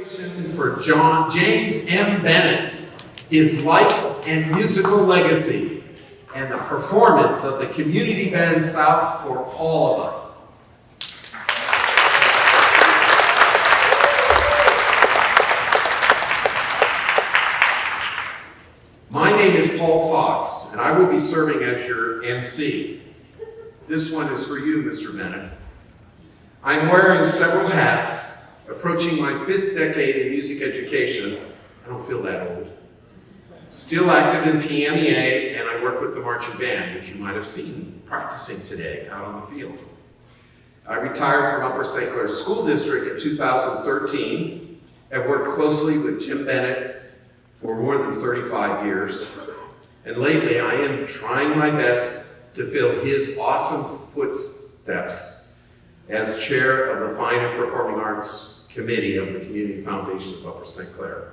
For James M. Bennett, his life and musical legacy, and the performance of the Community Band South for all of us. My name is Paul Fox, and I will be serving as your MC. This one is for you, Mr. Bennett. I'm wearing several hats, approaching my 5th decade in music education. I don't feel that old. Still active in PMEA, and I work with the marching band, which you might have seen practicing today out on the field. I retired from Upper St. Clair School District in 2013. I've worked closely with Jim Bennett for more than 35 years. And lately, I am trying my best to fill his awesome footsteps as chair of the Fine and Performing Arts Committee of the Community Foundation of Upper St. Clair.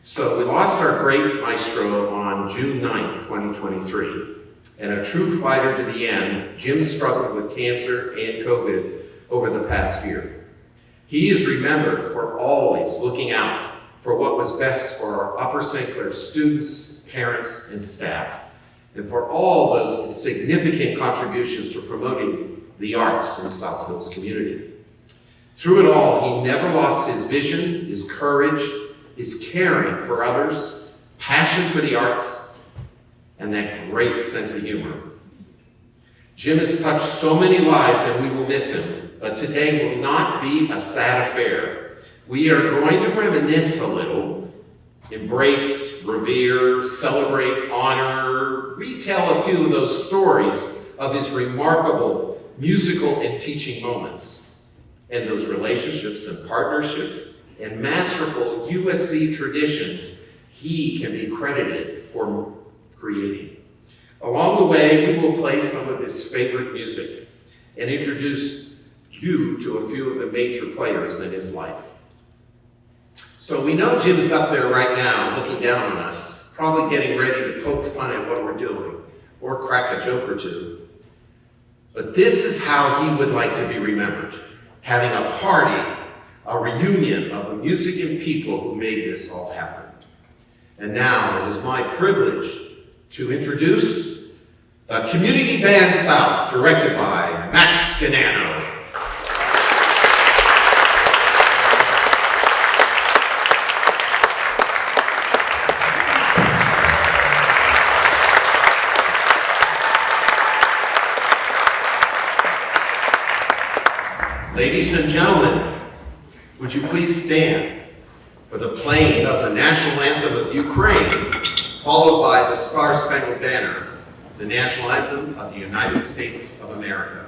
So we lost our great maestro on June 9th, 2023. And a true fighter to the end, Jim struggled with cancer and COVID over the past year. He is remembered for always looking out for what was best for our Upper St. Clair students, parents, and staff, and for all those significant contributions to promoting the arts in South Hills community. Through it all, he never lost his vision, his courage, his caring for others, passion for the arts, and that great sense of humor. Jim has touched so many lives and we will miss him, but today will not be a sad affair. We are going to reminisce a little, embrace, revere, celebrate, honor, retell a few of those stories of his remarkable musical and teaching moments, and those relationships and partnerships and masterful USC traditions he can be credited for creating. Along the way, we will play some of his favorite music and introduce you to a few of the major players in his life. So we know Jim is up there right now looking down on us, probably getting ready to poke fun at what we're doing or crack a joke or two. But this is how he would like to be remembered. Having a party, a reunion of the music and people who made this all happen. And now it is my privilege to introduce the Community Band South, directed by Max Ganano. Ladies and gentlemen, would you please stand for the playing of the national anthem of Ukraine, followed by the Star-Spangled Banner, the national anthem of the United States of America.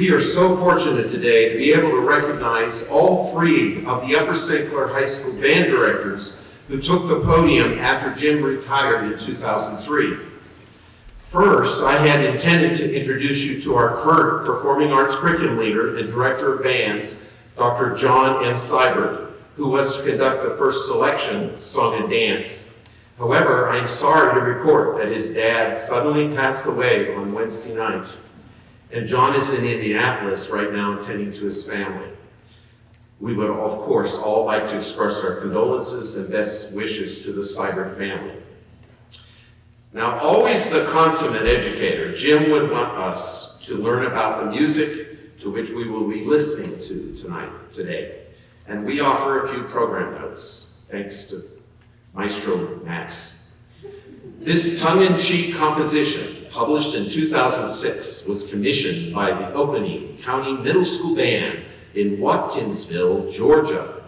We are so fortunate today to be able to recognize all three of the Upper St. Clair High School band directors who took the podium after Jim retired in 2003. First, I had intended to introduce you to our current Performing Arts Curriculum Leader and Director of Bands, Dr. John M. Seibert, who was to conduct the first selection, Song and Dance. However, I'm sorry to report that his dad suddenly passed away on Wednesday night, and John is in Indianapolis right now attending to his family. We would, of course, all like to express our condolences and best wishes to the Seibert family. Now, always the consummate educator, Jim would want us to learn about the music to which we will be listening to today. And we offer a few program notes, thanks to Maestro Max. This tongue-in-cheek composition, published in 2006, was commissioned by the Opening County Middle School Band in Watkinsville, Georgia.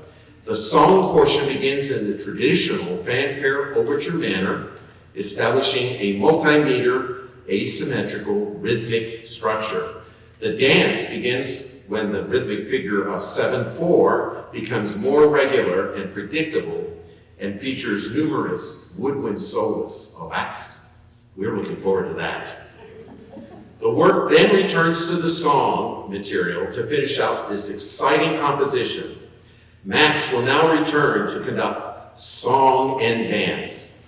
The song portion begins in the traditional fanfare overture manner, establishing a multi-meter, asymmetrical, rhythmic structure. The dance begins when the rhythmic figure of 7/4 becomes more regular and predictable and features numerous woodwind solos. We're looking forward to that. The work then returns to the song material to finish out this exciting composition. Max will now return to conduct Song and Dance.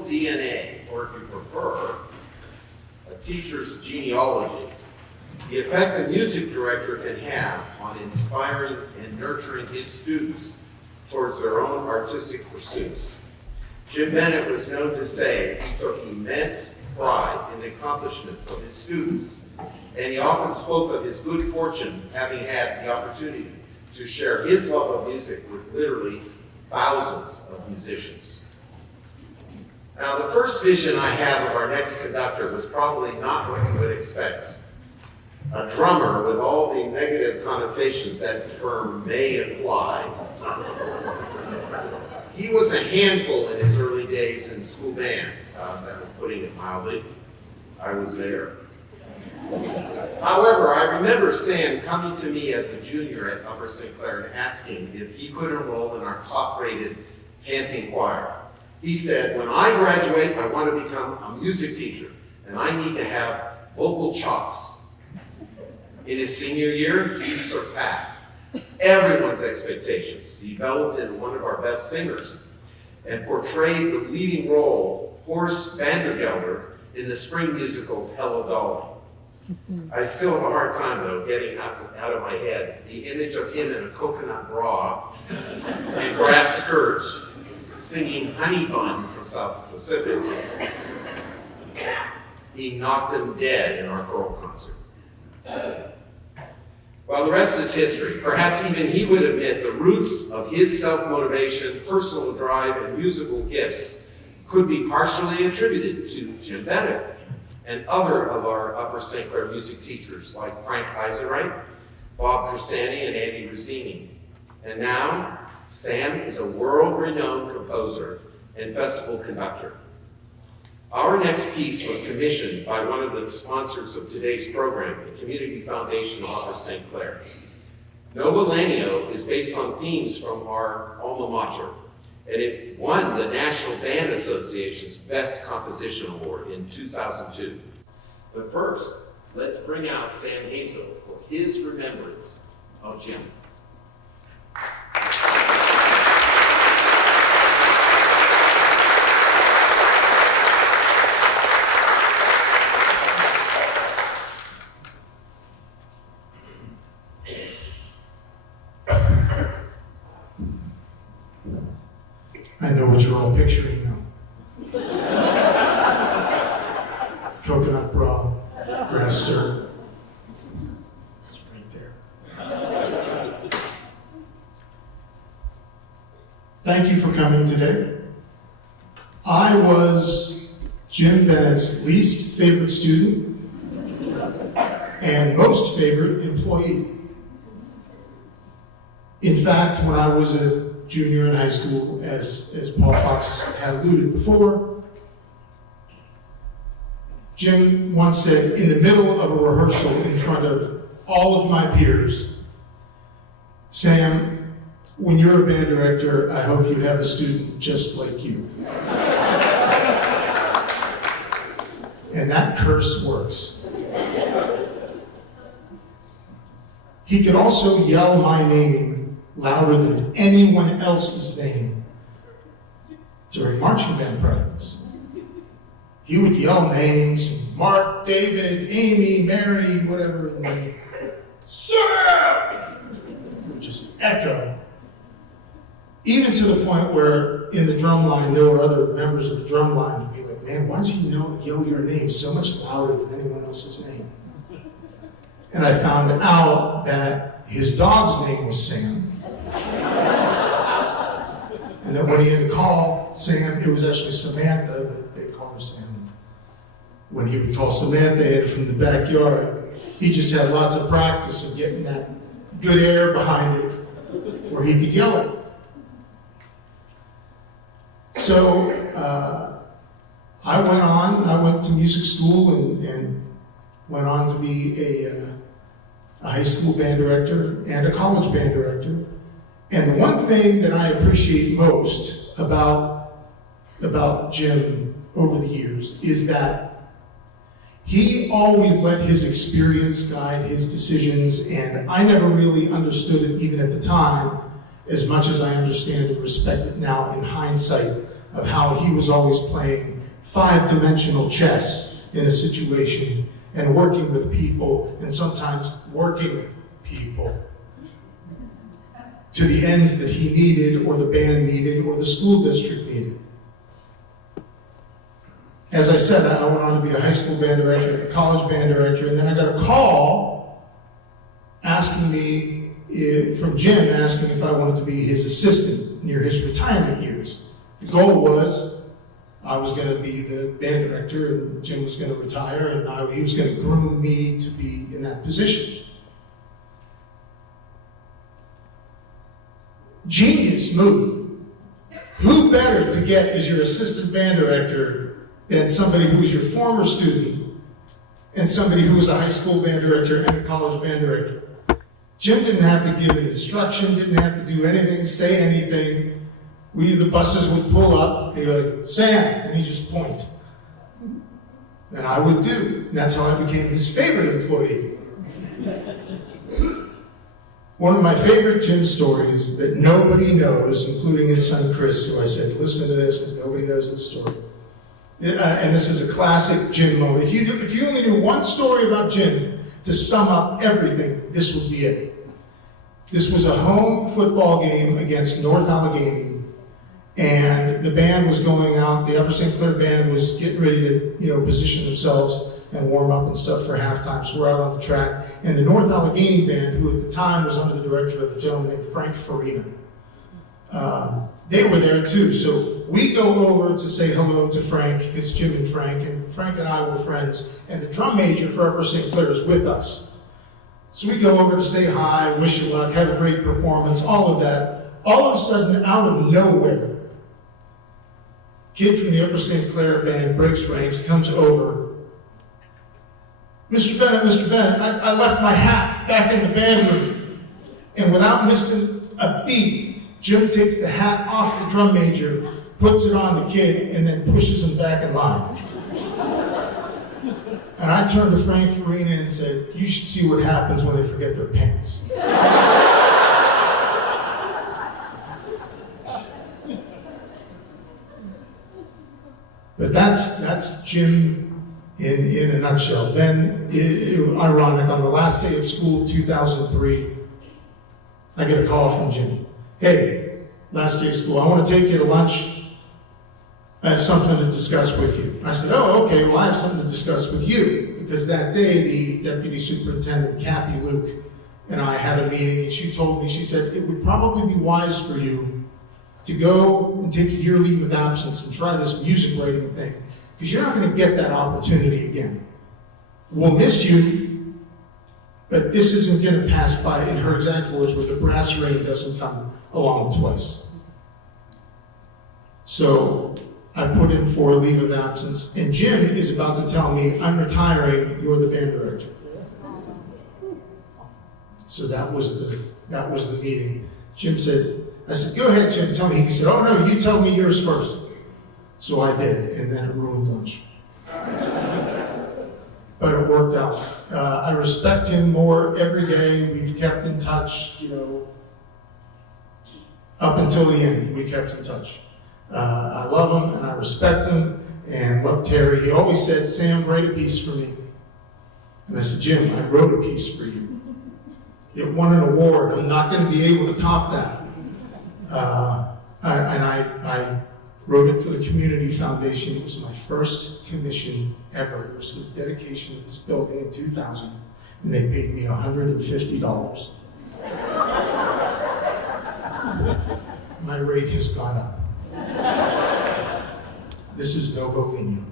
musical DNA, or if you prefer, a teacher's genealogy, the effect a music director can have on inspiring and nurturing his students towards their own artistic pursuits. Jim Bennett was known to say he took immense pride in the accomplishments of his students, and he often spoke of his good fortune having had the opportunity to share his love of music with literally thousands of musicians. Now, the first vision I have of our next conductor was probably not what you would expect. A drummer with all the negative connotations that term may imply. He was a handful in his early days in school bands. That was putting it mildly. I was there. However, I remember Sam coming to me as a junior at Upper St. Clair and asking if he could enroll in our top-rated panting choir. He said, when I graduate, I want to become a music teacher, and I need to have vocal chops. In his senior year, he surpassed everyone's expectations. He developed into one of our best singers and portrayed the leading role, Horst Vandergelder, in the spring musical Hello Dolly. I still have a hard time, though, getting out of my head the image of him in a coconut bra and grass skirts singing Honey Bun from South Pacific. He knocked him dead in our choral concert. Well, the rest is history. Perhaps even he would admit the roots of his self-motivation, personal drive, and musical gifts could be partially attributed to Jim Bennett and other of our Upper St. Clair music teachers like Frank Eisenreich, Bob Crisani, and Andy Rossini. And now, Sam is a world-renowned composer and festival conductor. Our next piece was commissioned by one of the sponsors of today's program, the Community Foundation of Upper St. Clair. Nova Lanio is based on themes from our alma mater, and it won the National Band Association's Best Composition Award in 2002. But first, let's bring out Sam Hazel for his remembrance of Jim. I know what you're all picturing now. Coconut bra, grass skirt. It's right there. Thank you for coming today. I was Jim Bennett's least favorite student and most favorite employee. In fact, when I was a junior in high school, as Paul Fox had alluded before, Jim once said in the middle of a rehearsal in front of all of my peers, Sam, when you're a band director, I hope you have a student just like you. And that curse works. He could also yell my name louder than anyone else's name during marching band practice. He would yell names, Mark, David, Amy, Mary, whatever, and then, Sam! It would just echo. Even to the point where in the drum line, there were other members of the drum line who'd be like, man, why does he yell your name so much louder than anyone else's name? And I found out that his dog's name was Sam. And that when he had to call Sam, it was actually Samantha, but they called her Sam. When he would call Samantha in from the backyard, he just had lots of practice of getting that good air behind it where he could yell it. So I went to music school and went on to be a high school band director and a college band director. And the one thing that I appreciate most about Jim over the years is that he always let his experience guide his decisions, and I never really understood it even at the time as much as I understand and respect it now in hindsight of how he was always playing five-dimensional chess in a situation and working with people and sometimes working people to the ends that he needed or the band needed or the school district needed. As I said, I went on to be a high school band director and a college band director, and then I got a call asking me, from Jim, asking if I wanted to be his assistant near his retirement years. The goal was I was going to be the band director and Jim was going to retire, and he was going to groom me to be in that position. Genius move. Who better to get as your assistant band director than somebody who was your former student and somebody who was a high school band director and a college band director? Jim didn't have to give an instruction, didn't have to do anything, say anything. The buses would pull up, and you're like, Sam, and he'd just point. And I would do. And that's how I became his favorite employee. One of my favorite Jim stories that nobody knows, including his son Chris, who I said, listen to this, because nobody knows this story. And this is a classic Jim moment. If you only knew one story about Jim to sum up everything, this would be it. This was a home football game against North Allegheny, and the band was going out, the Upper St. Clair band was getting ready to, position themselves and warm up and stuff for halftime, so we're out on the track, and the North Allegheny band, who at the time was under the direction of a gentleman named Frank Farina, they were there too, so we go over to say hello to Frank, because Jim and Frank and I were friends, and the drum major for Upper St. Clair is with us. So we go over to say hi, wish you luck, have a great performance, all of that. All of a sudden, out of nowhere, kid from the Upper St. Clair band breaks ranks, comes over. Mr. Bennett, I left my hat back in the band room. And without missing a beat, Jim takes the hat off the drum major, puts it on the kid, and then pushes him back in line. And I turned to Frank Farina and said, you should see what happens when they forget their pants. But that's Jim in a nutshell. Then, ironic, on the last day of school, 2003, I get a call from Jim. Hey, last day of school, I want to take you to lunch. I have something to discuss with you. I said, oh, okay, well, I have something to discuss with you. Because that day, the deputy superintendent, Kathy Luke, and I had a meeting, and she told me, she said, it would probably be wise for you to go and take a year leave of absence and try this music writing thing. Because you're not going to get that opportunity again. We'll miss you, but this isn't going to pass by, in her exact words, where the brass ring doesn't come along twice. So I put in for a leave of absence, and Jim is about to tell me, I'm retiring, you're the band director. So that was the meeting. Jim said, I said, go ahead, Jim, tell me. He said, oh no, you tell me yours first. So I did, and then it ruined lunch. But it worked out. I respect him more every day. We've kept in touch, up until the end, we kept in touch. I love him and I respect him and love Terry. He always said, Sam, write a piece for me. And I said, Jim, I wrote a piece for you. It won an award. I'm not going to be able to top that. I wrote it for the Community Foundation. It was my first commission ever. It was for the dedication of this building in 2000, and they paid me $150. My rate has gone up. This is no Bolino.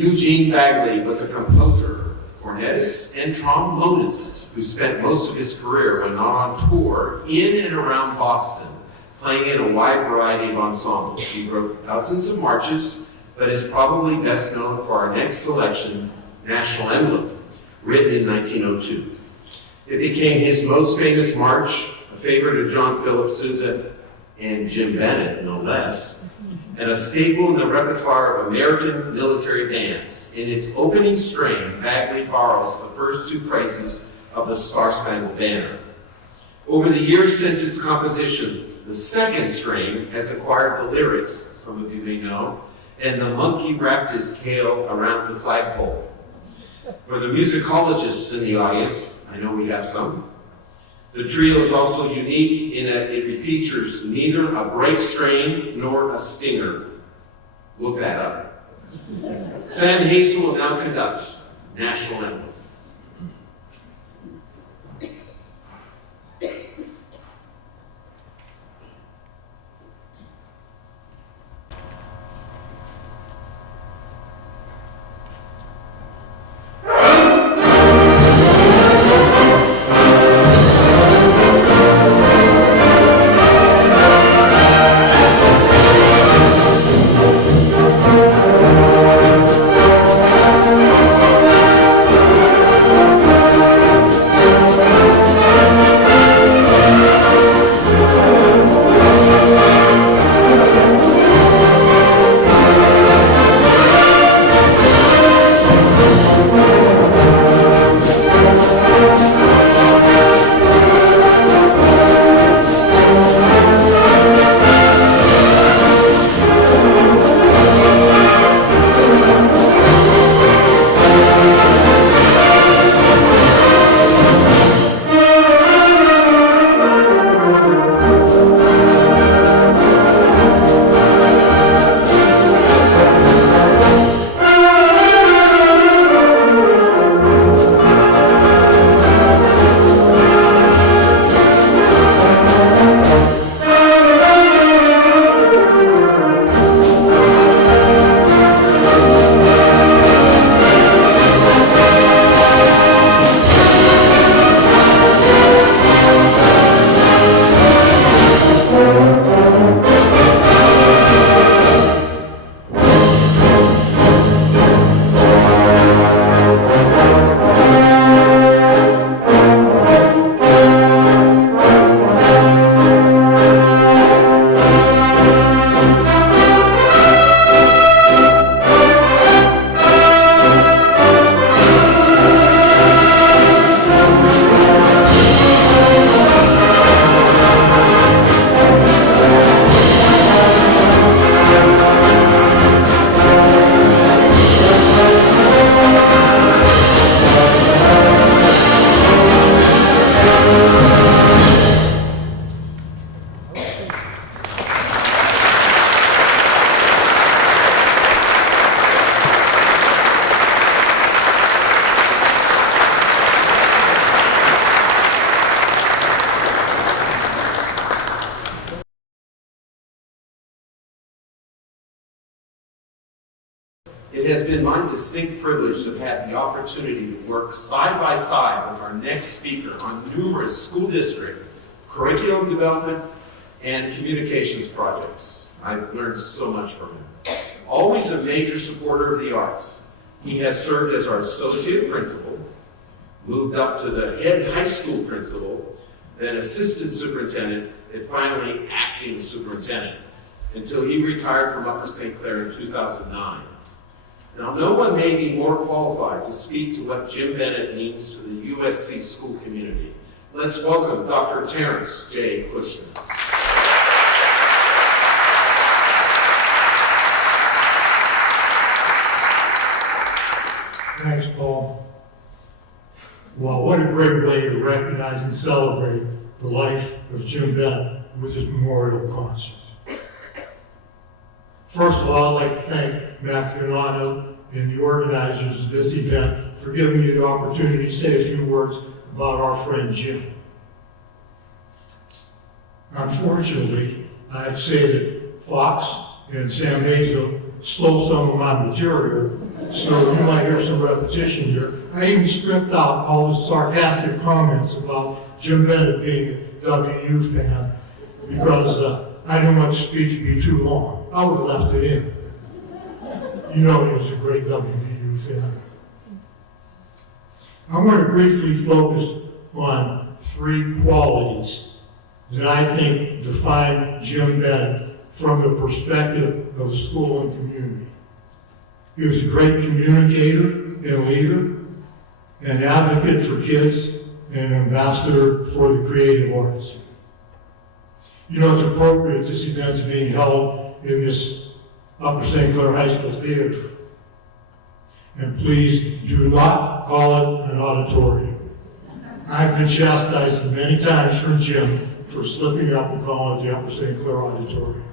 Eugene Bagley was a composer, cornetist, and trombonist who spent most of his career when not on tour in and around Boston, playing in a wide variety of ensembles. He wrote dozens of marches, but is probably best known for our next selection, National Emblem, written in 1902. It became his most famous march, a favorite of John Philip Sousa and Jim Bennett, no less, and a staple in the repertoire of American military bands. In its opening strain, Bagley borrows the first two phrases of the Star-Spangled Banner. Over the years since its composition, the second strain has acquired the lyrics, some of you may know, and the monkey wrapped his tail around the flagpole. For the musicologists in the audience, I know we have some, the trio is also unique in that it features neither a break strain nor a stinger. Look that up. Sam Hazel will now conduct National Emblem. It has been my distinct privilege to have had the opportunity to work side by side with our next speaker on numerous school district, curriculum development, and communications projects. I've learned so much from him. Always a major supporter of the arts, he has served as our associate principal, moved up to the head high school principal, then assistant superintendent, and finally acting superintendent, until he retired from Upper St. Clair in 2009. Now, no one may be more qualified to speak to what Jim Bennett means to the USC school community. Let's welcome Dr. Terrence J. Kushner. Thanks, Paul. Well, what a great way to recognize and celebrate the life of Jim Bennett with his memorial concert. First of all, I'd like to thank Matthew and Lano and the organizers of this event for giving me the opportunity to say a few words about our friend Jim. Unfortunately, I have to say that Fox and Sam Hazel stole some of my material So you might hear some repetition here. I even stripped out all the sarcastic comments about Jim Bennett being a WU fan because I didn't want the speech to be too long. I would have left it in. You know he was a great WVU fan. I'm going to briefly focus on 3 qualities that I think define Jim Bennett from the perspective of the school and community. He was a great communicator and leader, an advocate for kids, and an ambassador for the creative arts. You know, it's appropriate this event is being held in this Upper St. Clair High School Theater. And please do not call it an auditorium. I've been chastised many times from Jim for slipping up and calling it the Upper St. Clair Auditorium.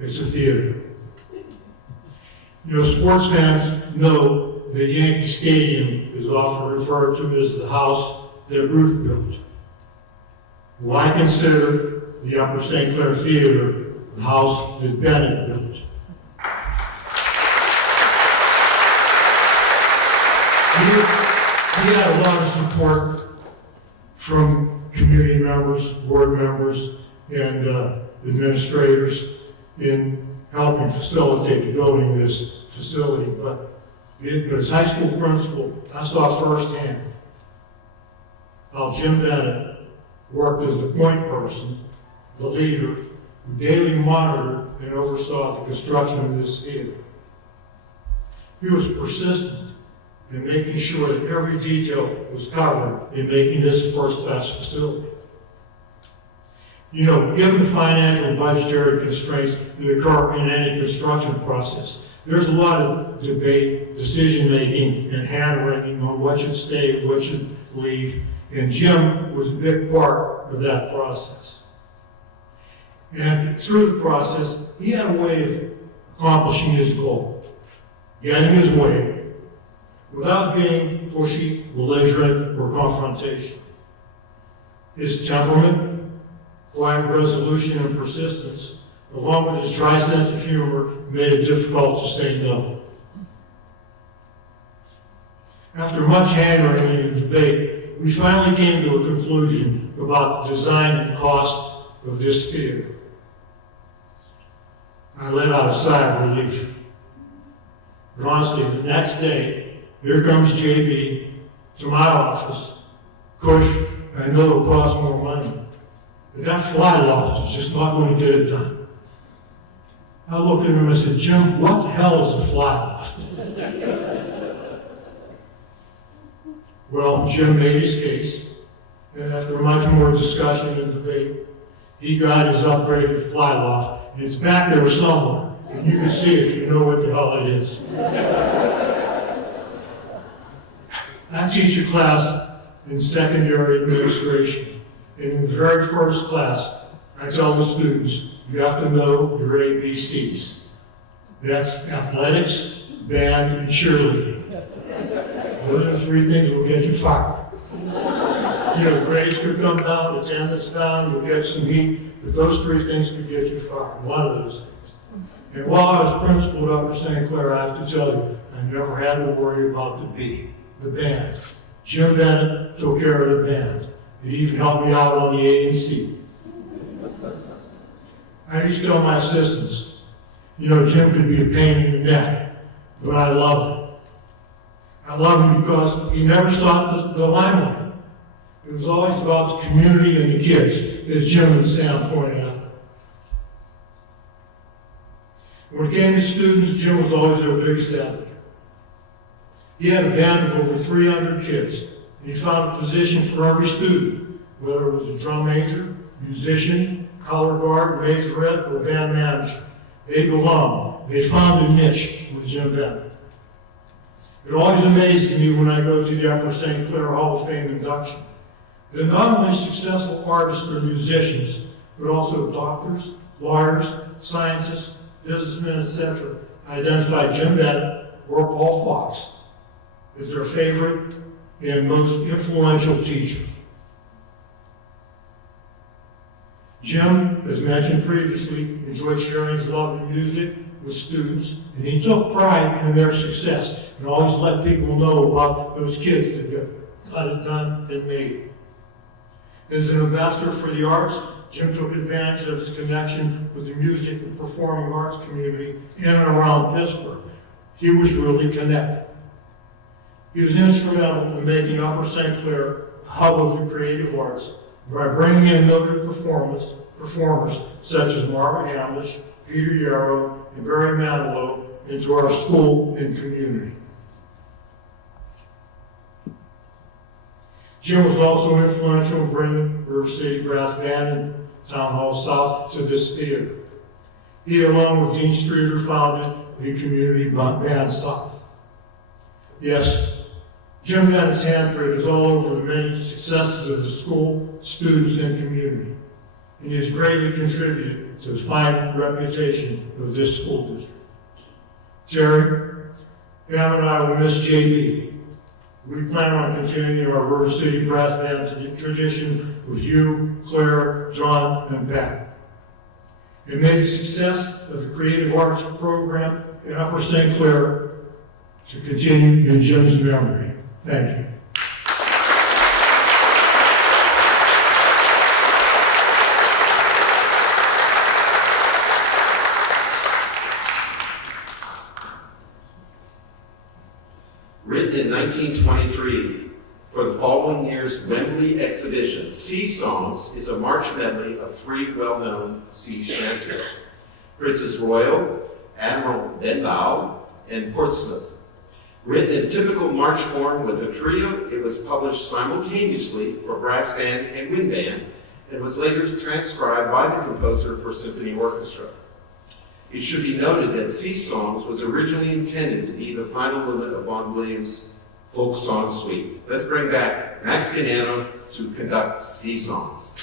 It's a theater. You know, sports fans know that Yankee Stadium is often referred to as the house that Ruth built. Well, I consider the Upper St. Clair Theater the house that Bennett built. He had a lot of support from community members, board members, and administrators in helping facilitate the building of this facility. But as high school principal, I saw firsthand how Jim Bennett worked as the point person, the leader, who daily monitored and oversaw the construction of this theater. He was persistent in making sure that every detail was covered in making this a first-class facility. You know, given the financial and budgetary constraints that occur in any construction process, there's a lot of debate, decision-making, and hand-wringing on what should stay, what should leave, and Jim was a big part of that process. And through the process, he had a way of accomplishing his goal, getting his way, without being pushy, belligerent, or confrontational. His temperament, quiet resolution, and persistence, along with his dry sense of humor, made it difficult to say no. After much hammering and debate, we finally came to a conclusion about the design and cost of this theater. I let out a sigh of relief. But honestly, the next day, here comes JB to my office. Kush, I know it'll cost more money, but that fly loft is just not going to get it done. I looked at him and I said, Jim, what the hell is a fly loft? Well, Jim made his case, and after much more discussion and debate, he got his upgraded fly loft, and it's back there somewhere, and you can see it if you know what the hell it is. I teach a class in secondary administration, and in the very first class, I tell the students, you have to know your ABCs. That's athletics, band, and cheerleading. Those are the 3 things that will get you fired. You know, grades could come down, attendance down, you'll get some heat, but those 3 things could get you fired, one of those things. And while I was principal at Upper St. Clair, I have to tell you, I never had to worry about the B, the band. Jim Bennett took care of the band. He even helped me out on the A and C. I used to tell my assistants, you know, Jim could be a pain in the neck, but I love him. I love him because he never sought the limelight. It was always about the community and the kids, as Jim and Sam pointed out. When it came to students, Jim was always their biggest advocate. He had a band of over 300 kids, and he found a position for every student, whether it was a drum major, musician, color guard, majorette, or band manager. They belonged. They found a niche with Jim Bennett. It always amazes me when I go to the Upper St. Clair Hall of Fame induction that not only successful artists or musicians, but also doctors, lawyers, scientists, businessmen, etc., identify Jim Bennett or Paul Fox as their favorite and most influential teacher. Jim, as mentioned previously, enjoyed sharing his love of music with students, and he took pride in their success and always let people know about those kids that got it done and made it. As an ambassador for the arts, Jim took advantage of his connection with the music and performing arts community in and around Pittsburgh. He was really connected. He was instrumental in making Upper St. Clair a hub of the creative arts by bringing in noted performers such as Marvin Hamlish, Peter Yarrow, and Barry Manilow into our school and community. Jim was also influential in bringing River City Brass Band and Town Hall South to this theater. He, along with Dean Streeter, founded the Community Band South. Yes, Jim Bennett's handprint is all over the many successes of the school, students, and community, and he has greatly contributed to the fine reputation of this school district. Terry, Pam and I will miss JB. We plan on continuing our River City Brass Band tradition with you, Claire, John, and Pat. And may the success of the Creative Arts program in Upper St. Clair to continue in Jim's memory. Thank you. Written in 1923 for the following year's Wembley exhibition, Sea Songs is a march medley of three well-known sea shanties: Princess Royal, Admiral Benbow, and Portsmouth. Written in typical march form with a trio, it was published simultaneously for brass band and wind band, and was later transcribed by the composer for symphony orchestra. It should be noted that Sea Songs was originally intended to be the final movement of Vaughan Williams' folk song suite. Let's bring back Max Gananov to conduct Sea Songs.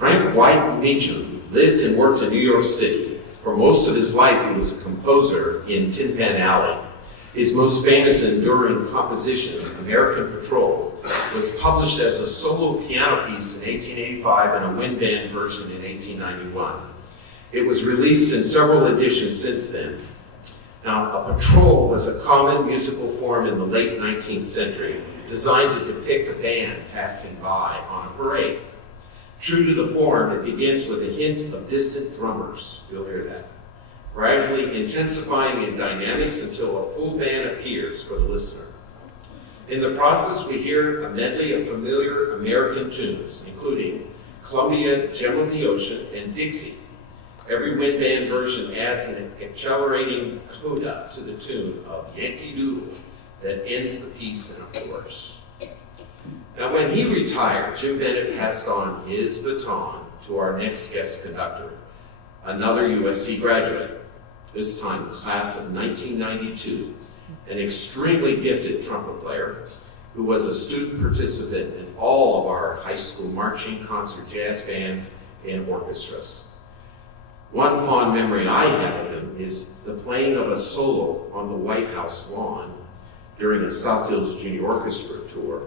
Frank White Meacham lived and worked in New York City. For most of his life, he was a composer in Tin Pan Alley. His most famous and enduring composition, American Patrol, was published as a solo piano piece in 1885 and a wind band version in 1891. It was released in several editions since then. Now, a patrol was a common musical form in the late 19th century, designed to depict a band passing by on a parade. True to the form, it begins with a hint of distant drummers. You'll hear that. Gradually intensifying in dynamics until a full band appears for the listener. In the process, we hear a medley of familiar American tunes, including Columbia, Gem of the Ocean, and Dixie. Every wind band version adds an accelerating coda to the tune of Yankee Doodle that ends the piece in a chorus. Now, when he retired, Jim Bennett passed on his baton to our next guest conductor, another USC graduate, this time the class of 1992, an extremely gifted trumpet player who was a student participant in all of our high school marching, concert, jazz bands, and orchestras. One fond memory I have of him is the playing of a solo on the White House lawn during a South Hills Junior Orchestra tour.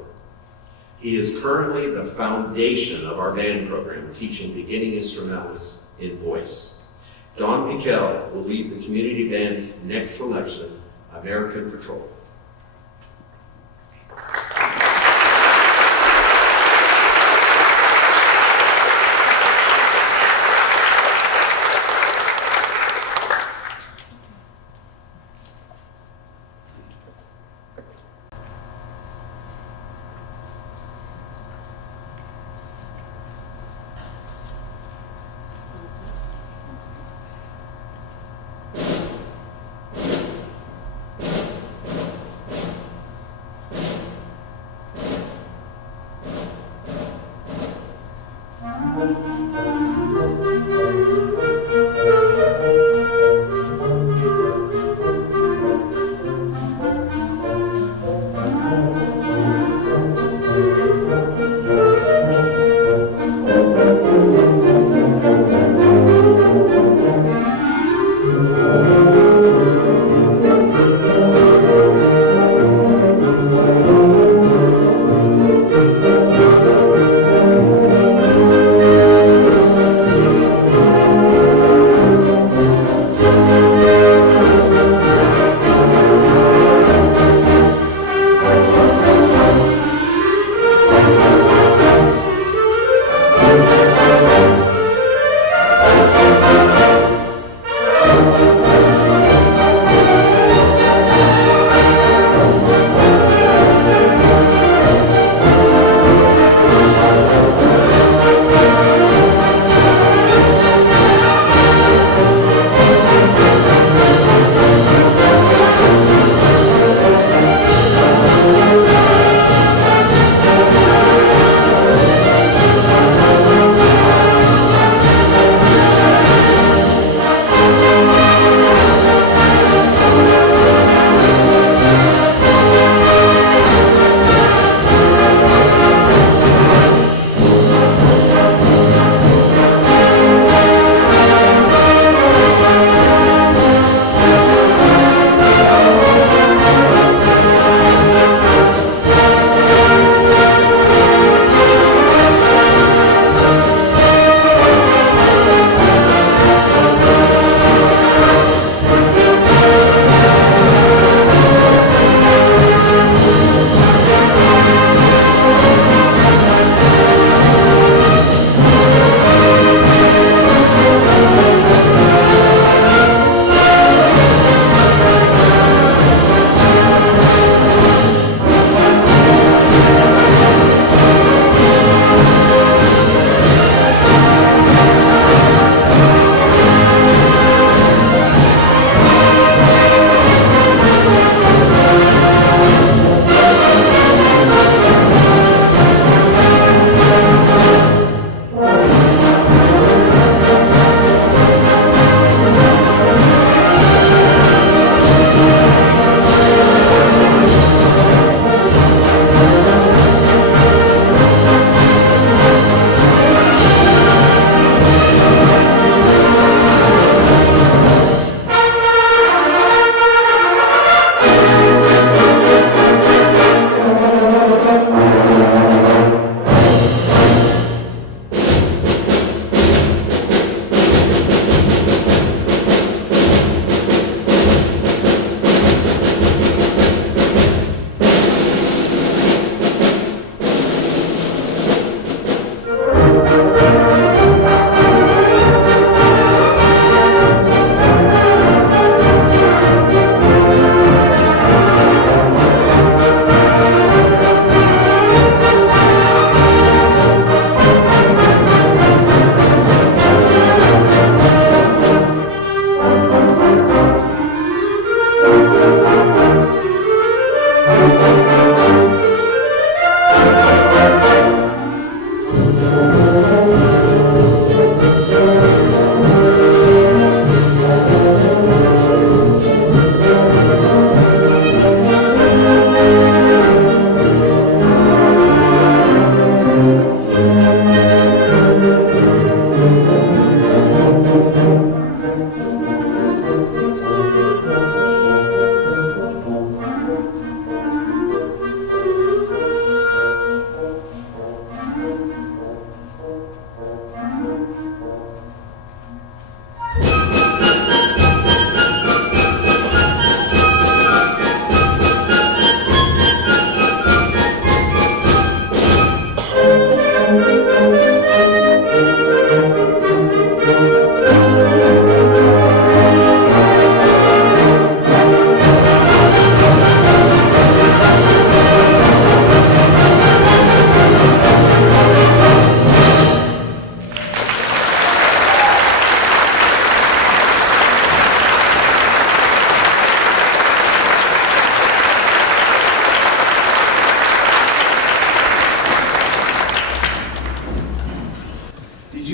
He is currently the foundation of our band program, teaching beginning instrumentalists in voice. Don Piquel will lead the community band's next selection, American Patrol.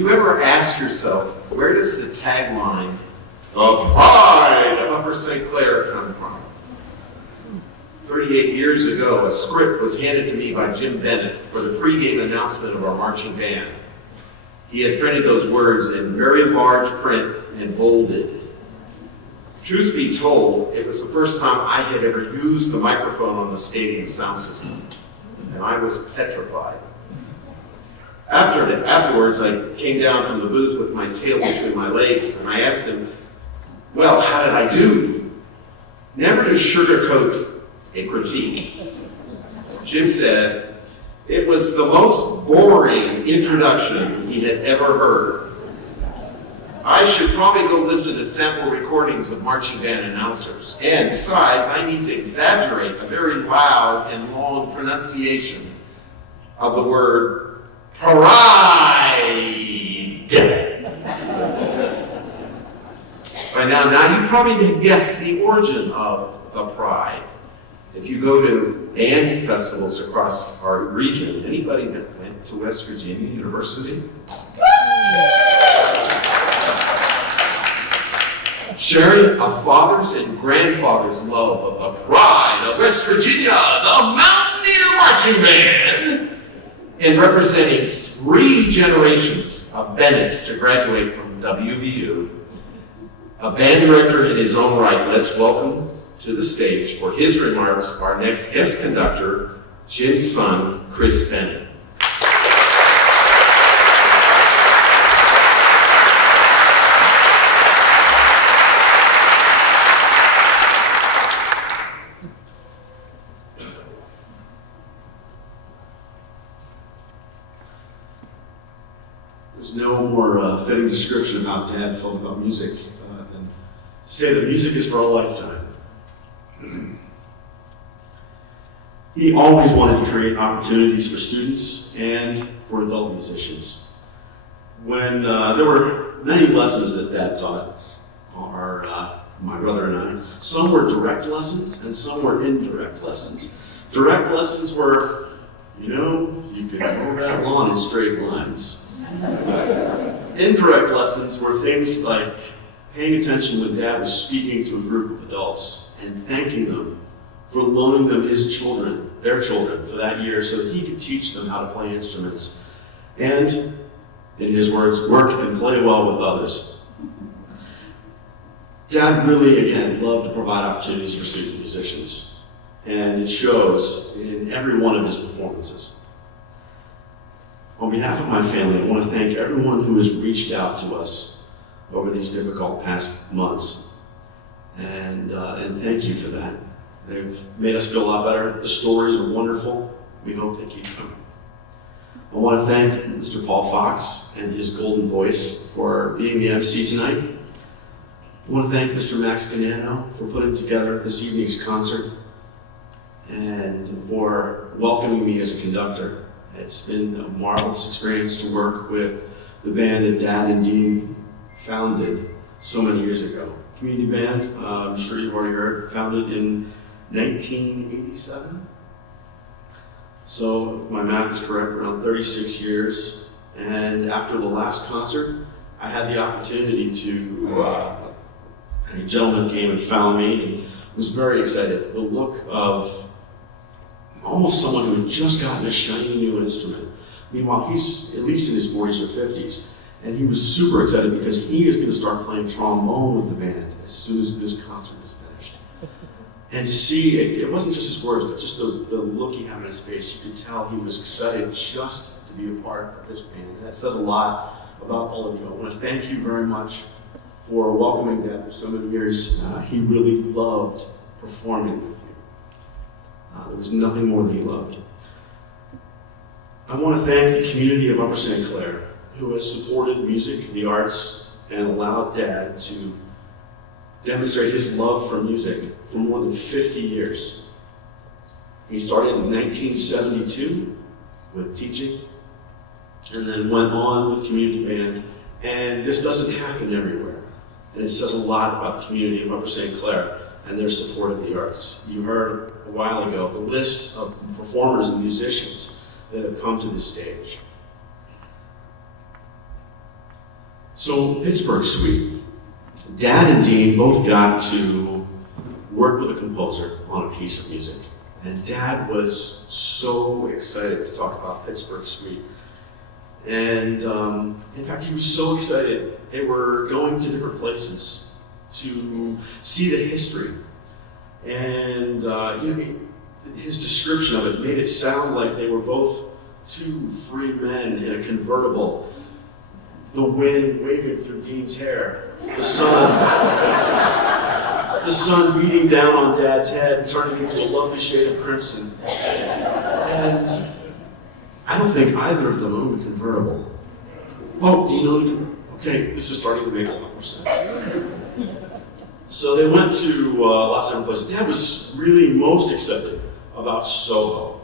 you ever ask yourself, where does the tagline, "The Pride of Upper St. Clair," come from? 38 years ago, a script was handed to me by Jim Bennett for the pregame announcement of our marching band. He had printed those words in very large print and bolded. Truth be told, it was the first time I had ever used the microphone on the stadium sound system, and I was petrified. Afterwards, I came down from the booth with my tail between my legs, and I asked him, well, how did I do? Never to sugarcoat a critique. Jim said, it was the most boring introduction he had ever heard. I should probably go listen to sample recordings of marching band announcers. And besides, I need to exaggerate a very loud and long pronunciation of the word pride. By now you probably guessed the origin of the pride. If you go to band festivals across our region, anybody that went to West Virginia University? Sharing a father's and grandfather's love of the pride of West Virginia, the Mountaineer Marching Band, and representing 3 generations of Bennetts to graduate from WVU, a band director in his own right. Let's welcome to the stage for his remarks our next guest conductor, Jim's son, Chris Bennett. There's no more fitting description about Dad felt about music than to say that music is for a lifetime. He always wanted to create opportunities for students and for adult musicians. When there were many lessons that Dad taught my brother and I, some were direct lessons and some were indirect lessons. Direct lessons were, you could mow that lawn in straight lines. Indirect lessons were things like paying attention when Dad was speaking to a group of adults and thanking them for loaning them their children for that year so that he could teach them how to play instruments and, in his words, work and play well with others. Dad really, again, loved to provide opportunities for student musicians, and it shows in every one of his performances. On behalf of my family, I want to thank everyone who has reached out to us over these difficult past months, and thank you for that. They've made us feel a lot better. The stories are wonderful. We hope they keep coming. I want to thank Mr. Paul Fox and his golden voice for being the MC tonight. I want to thank Mr. Max Ganano for putting together this evening's concert and for welcoming me as a conductor. It's been a marvelous experience to work with the band that Dad and Dean founded so many years ago. Community band, I'm sure you've already heard, founded in 1987. So, if my math is correct, around 36 years. And after the last concert, I had the opportunity to, a gentleman came and found me and was very excited. The look of almost someone who had just gotten a shiny new instrument. Meanwhile, he's at least in his 40s or 50s. And he was super excited because he is going to start playing trombone with the band as soon as this concert is finished. And to see, it wasn't just his words, but just the look he had on his face. You could tell he was excited just to be a part of this band. And that says a lot about all of you. I want to thank you very much for welcoming Dad for so many years. He really loved performing with you. There was nothing more that he loved. I want to thank the community of Upper St. Clair, who has supported music, the arts, and allowed Dad to demonstrate his love for music for more than 50 years. He started in 1972 with teaching, and then went on with community band, and this doesn't happen everywhere. And it says a lot about the community of Upper St. Clair and their support of the arts. You heard a while ago the list of performers and musicians that have come to this stage. So Pittsburgh Suite. Dad and Dean both got to work with a composer on a piece of music. And Dad was so excited to talk about Pittsburgh Suite. And in fact, he was so excited. They were going to different places to see the history. And his description of it made it sound like they were both two free men in a convertible. The wind waving through Dean's hair. The sun beating down on Dad's head, turning into a lovely shade of crimson. And I don't think either of them owned a convertible. Oh, Dean owned it? Okay, this is starting to make a lot more sense. So they went to lots of different places. Dad was really most excited about Soho.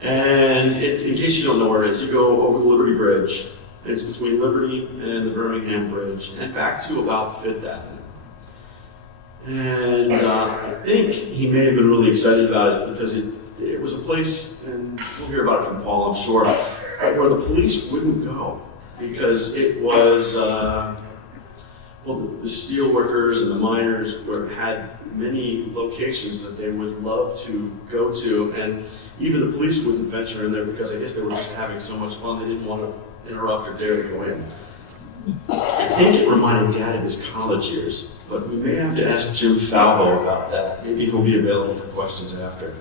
And in case you don't know where it is, you go over the Liberty Bridge. It's between Liberty and the Birmingham Bridge, and back to about 5th Avenue. And I think he may have been really excited about it because it was a place, and we'll hear about it from Paul, I'm sure, where the police wouldn't go because it was, the steel workers and the miners had many locations that they would love to go to, and even the police wouldn't venture in there because I guess they were just having so much fun they didn't want to interrupt or dare to go in. I think it reminded Dad of his college years, but we may have to ask Jim Falvo about that. Maybe he'll be available for questions after.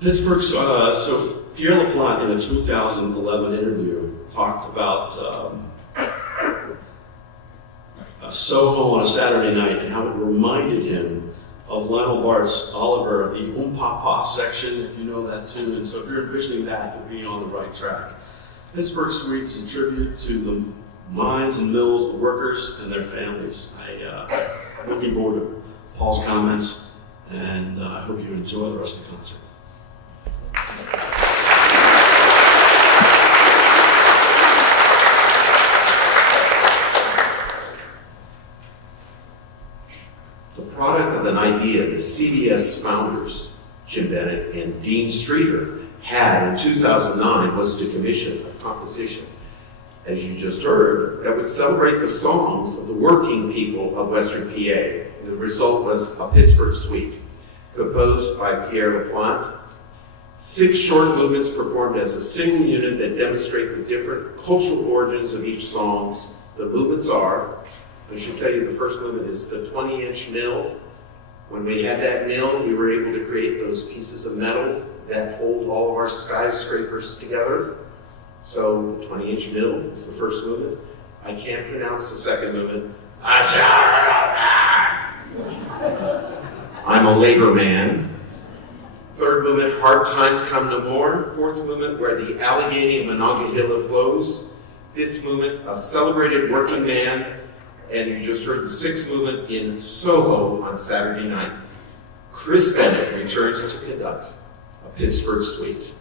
Pittsburgh, so Pierre LaPlante in a 2011 interview talked about Soho on a Saturday night and how it reminded him of Lionel Bart's Oliver, the Papa section, if you know that tune. And so if you're envisioning that, you'll be on the right track. Pittsburgh Suite is a tribute to the mines and mills, the workers, and their families. I'm looking forward to Paul's comments, and I hope you enjoy the rest of the concert. The product of an idea the CBS founders, Jim Bennett and Dean Streeter, had in 2009 was to commission a composition, as you just heard, that would celebrate the songs of the working people of Western PA. The result was a Pittsburgh Suite, composed by Pierre LaPlante. 6 short movements performed as a single unit that demonstrate the different cultural origins of each song. The movements are, I should tell you, the first movement is the 20-inch mill. When we had that mill, we were able to create those pieces of metal that hold all of our skyscrapers together. So the 20-inch mill is the first movement. I can't pronounce the second movement. I'm a labor man. Third movement, hard times come no more. Fourth movement, where the Allegheny and Monongahela flows. Fifth movement, a celebrated working man. And you just heard the sixth movement in Soho on Saturday night. Chris Bennett returns to conduct a Pittsburgh Suite.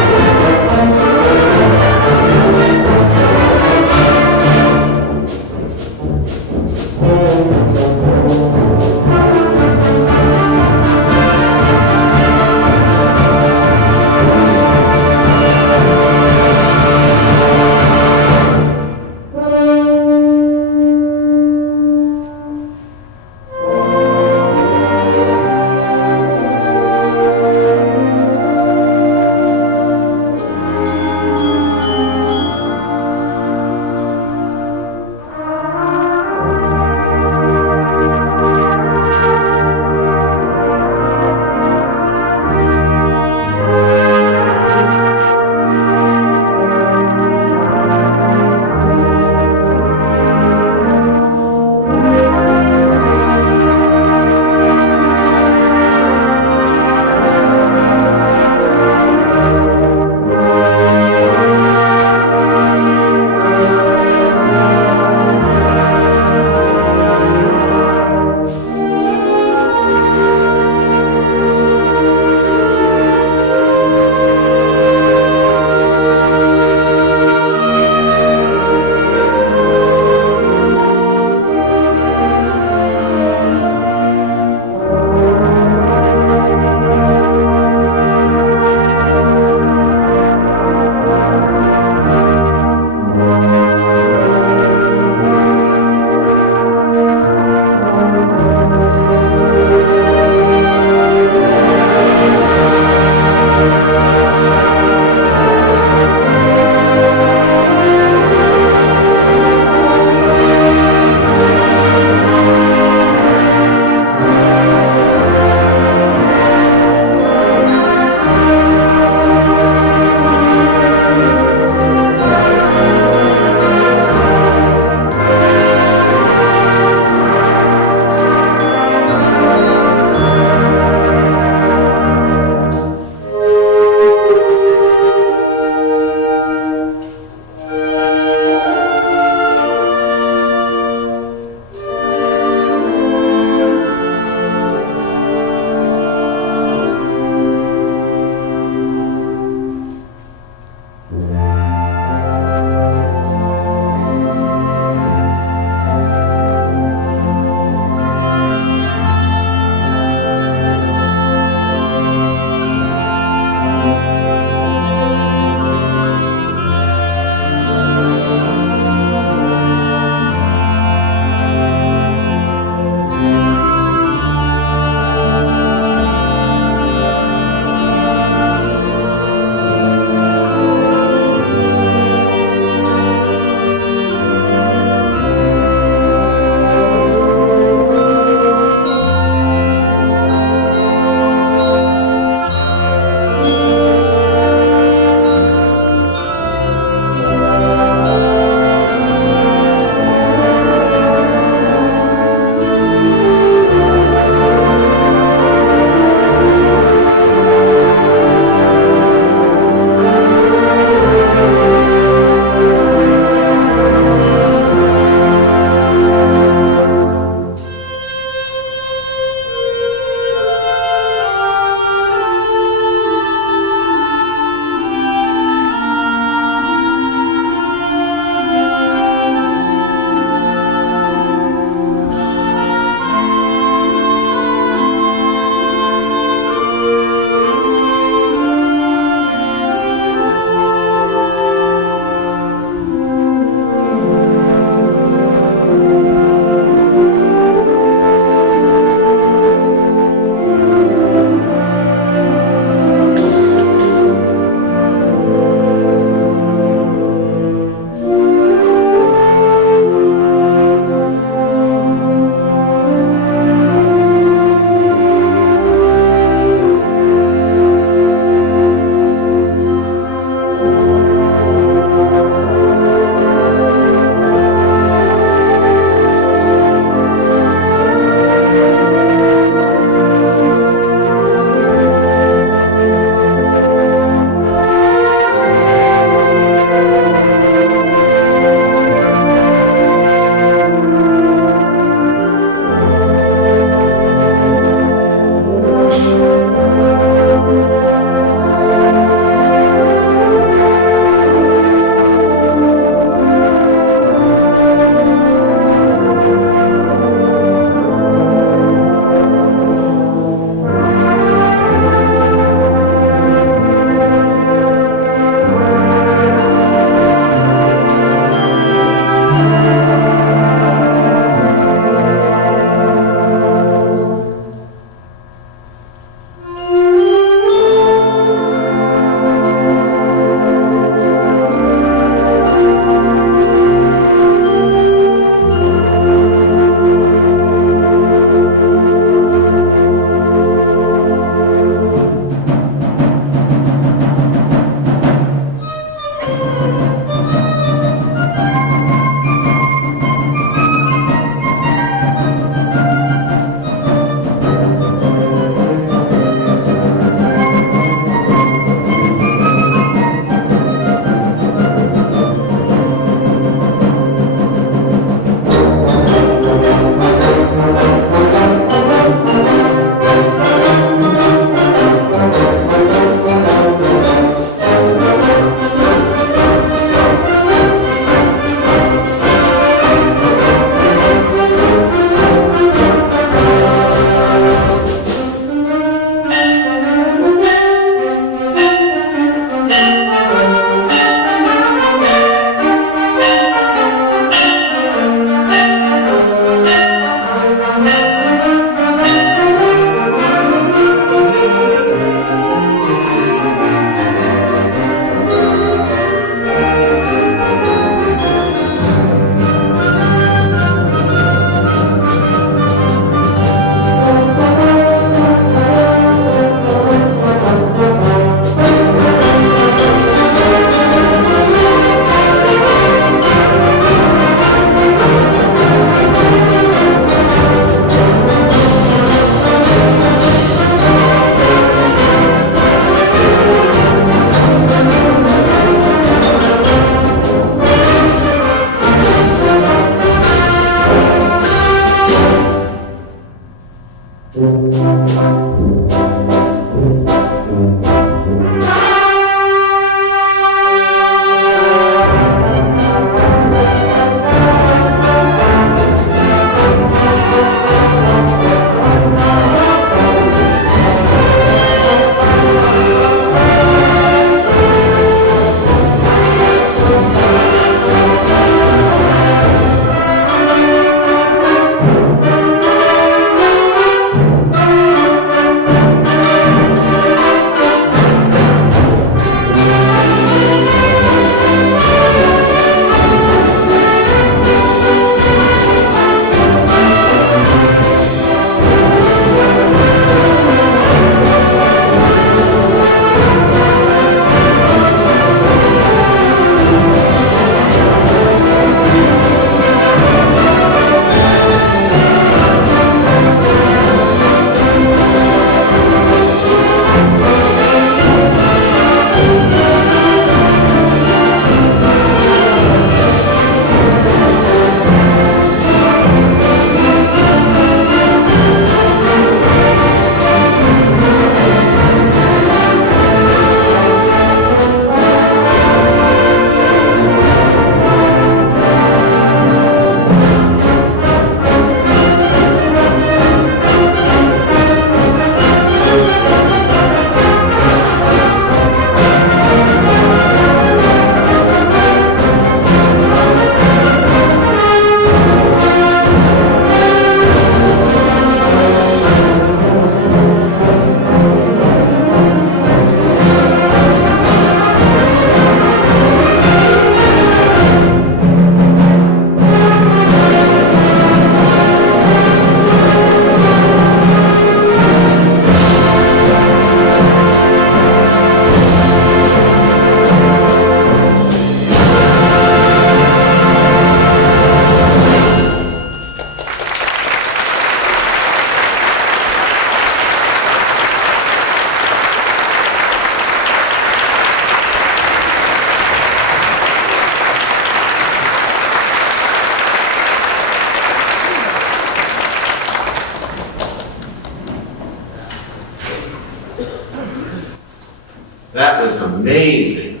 That was amazing.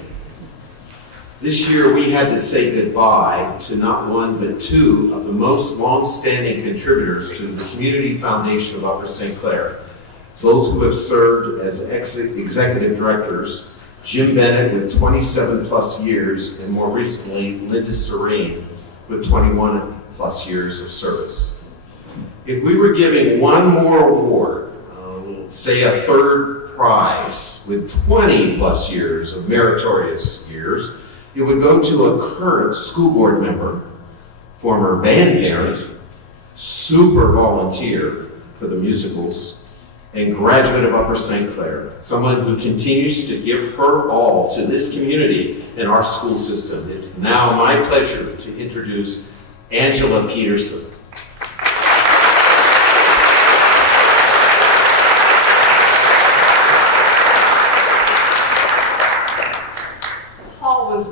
This year we had to say goodbye to not one but two of the most long-standing contributors to the Community Foundation of Upper St. Clair, both who have served as executive directors, Jim Bennett with 27 plus years, and more recently, Linda Serene with 21 plus years of service. If we were giving one more award, say a third prize with 20 plus years of meritorious years, it would go to a current school board member, former band parent, super volunteer for the musicals, and graduate of Upper St. Clair, someone who continues to give her all to this community and our school system. It's now my pleasure to introduce Angela Peterson.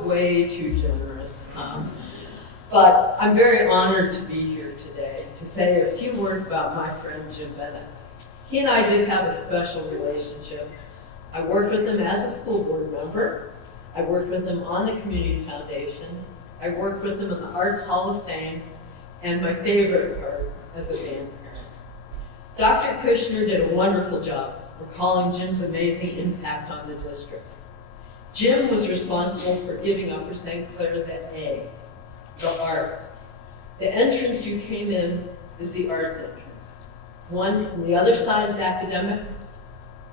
Way too generous, but I'm very honored to be here today to say a few words about my friend Jim Bennett. He and I did have a special relationship. I worked with him as a school board member. I worked with him on the Community Foundation. I worked with him in the Arts Hall of Fame, and my favorite part, as a band parent. Dr. Kushner did a wonderful job recalling Jim's amazing impact on the district. Jim was responsible for giving Upper St. Clair the A, the arts. The entrance you came in is the arts entrance. On the other side is academics.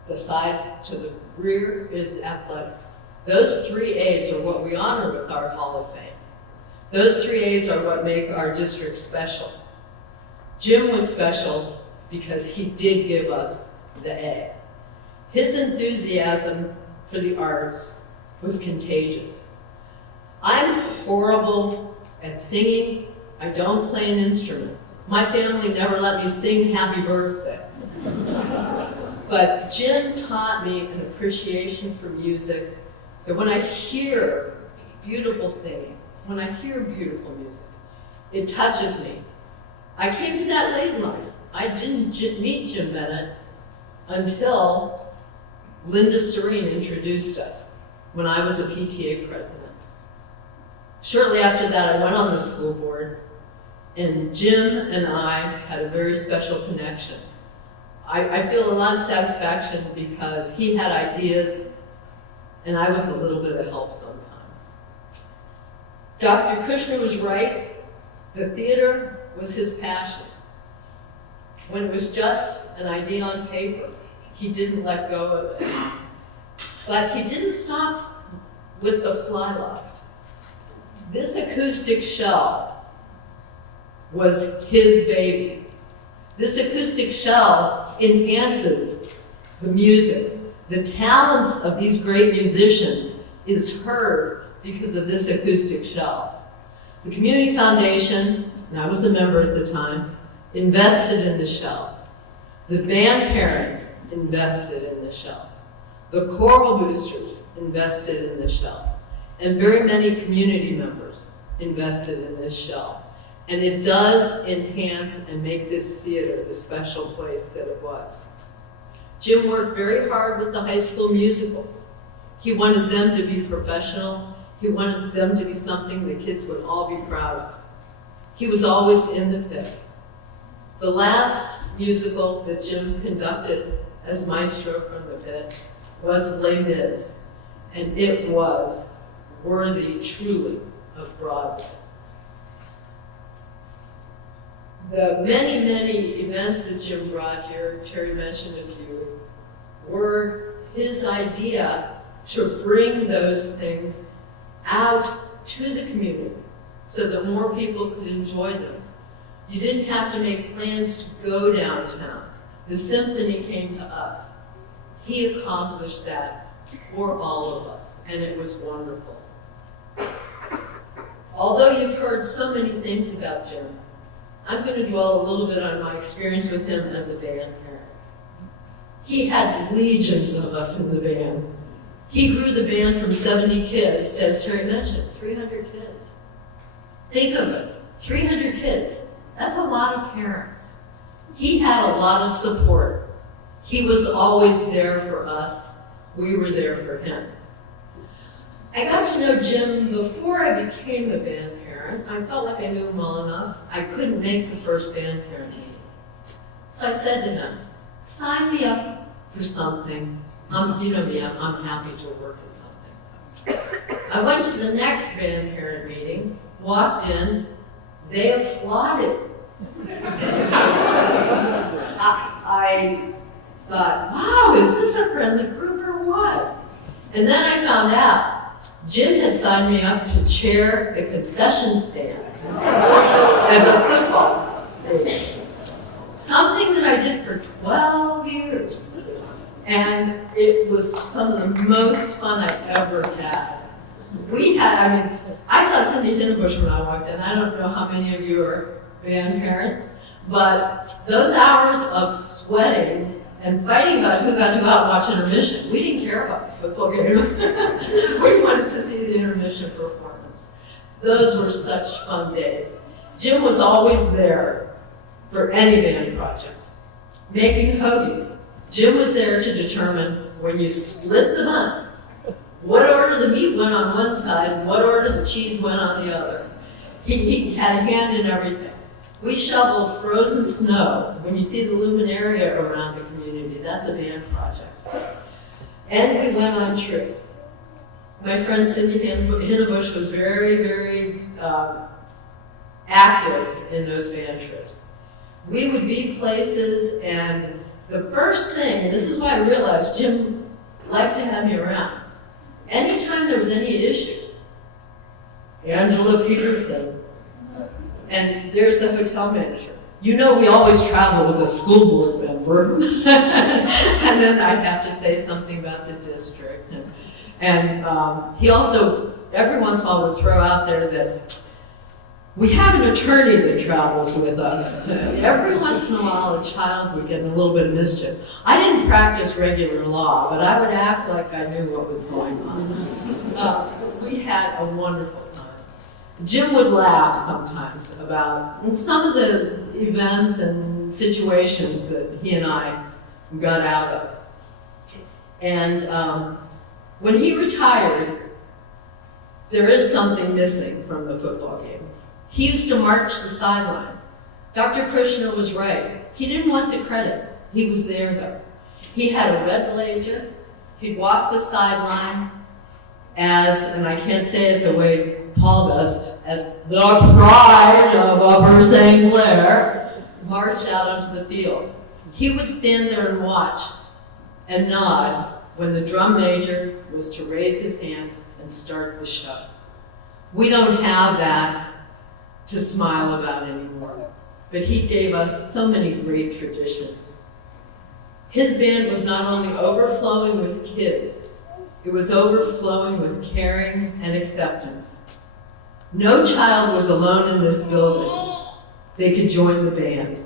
The side to the rear is athletics. Those 3 A's are what we honor with our Hall of Fame. Those 3 A's are what make our district special. Jim was special because he did give us the A. His enthusiasm for the arts was contagious. I'm horrible at singing. I don't play an instrument. My family never let me sing Happy Birthday. But Jim taught me an appreciation for music that when I hear beautiful singing, when I hear beautiful music, it touches me. I came to that late in life. I didn't meet Jim Bennett until Linda Serene introduced us when I was a PTA president. Shortly after that, I went on the school board, and Jim and I had a very special connection. I feel a lot of satisfaction because he had ideas, and I was a little bit of help sometimes. Dr. Kushner was right. The theater was his passion. When it was just an idea on paper, he didn't let go of it. But he didn't stop with the fly loft. This acoustic shell was his baby. This acoustic shell enhances the music. The talents of these great musicians is heard because of this acoustic shell. The Community Foundation, and I was a member at the time, invested in the shell. The band parents invested in the shell. The choral boosters invested in this shell, and very many community members invested in this shell. And it does enhance and make this theater the special place that it was. Jim worked very hard with the high school musicals. He wanted them to be professional. He wanted them to be something the kids would all be proud of. He was always in the pit. The last musical that Jim conducted as maestro from the pit was Les Mis, and it was worthy truly of Broadway. The many, many events that Jim brought here, Terry mentioned a few, were his idea to bring those things out to the community so that more people could enjoy them. You didn't have to make plans to go downtown. The symphony came to us. He accomplished that for all of us, and it was wonderful. Although you've heard so many things about Jim, I'm going to dwell a little bit on my experience with him as a band parent. He had legions of us in the band. He grew the band from 70 kids to, as Terry mentioned, 300 kids. Think of it, 300 kids. That's a lot of parents. He had a lot of support. He was always there for us We were there for him. I got to know Jim before I became a band parent. I felt like I knew him well enough. I couldn't make the first band parent meeting. So I said to him, sign me up for something. You know me, I'm happy to work at something. I went to the next band parent meeting, walked in, they applauded. I thought, wow, is this a friendly group or what? And then I found out Jim had signed me up to chair the concession stand at the football stadium. Something that I did for 12 years. And it was some of the most fun I ever had. I saw Cindy Hindenbush when I walked in. I don't know how many of you are band parents, but those hours of sweating and fighting about who got to go out and watch intermission. We didn't care about the football game. We wanted to see the intermission performance. Those were such fun days. Jim was always there for any band project. Making hoagies. Jim was there to determine when you split the bun, what order the meat went on one side and what order the cheese went on the other. He had a hand in everything. We shoveled frozen snow. When you see the luminaria around the community, that's a band project. And we went on trips. My friend Cindy Hindenbush was very, very active in those band trips. We would be places, and the first thing, and this is why I realized Jim liked to have me around, anytime there was any issue, Angela Peterson, and there's the hotel manager. You know we always travel with a school board member. And then I'd have to say something about the district. And he also, every once in a while, would throw out there that we have an attorney that travels with us. Every once in a while, a child would get in a little bit of mischief. I didn't practice regular law, but I would act like I knew what was going on. We had a wonderful time. Jim would laugh sometimes about some of the events and situations that he and I got out of. And when he retired, there is something missing from the football games. He used to march the sideline. Dr. Kushner was right. He didn't want the credit. He was there though. He had a red blazer. He'd walk the sideline as, and I can't say it the way Paul does, as the pride of Upper St. Clair marched out onto the field. He would stand there and watch and nod when the drum major was to raise his hands and start the show. We don't have that to smile about anymore, but he gave us so many great traditions. His band was not only overflowing with kids, it was overflowing with caring and acceptance. No child was alone in this building. They could join the band.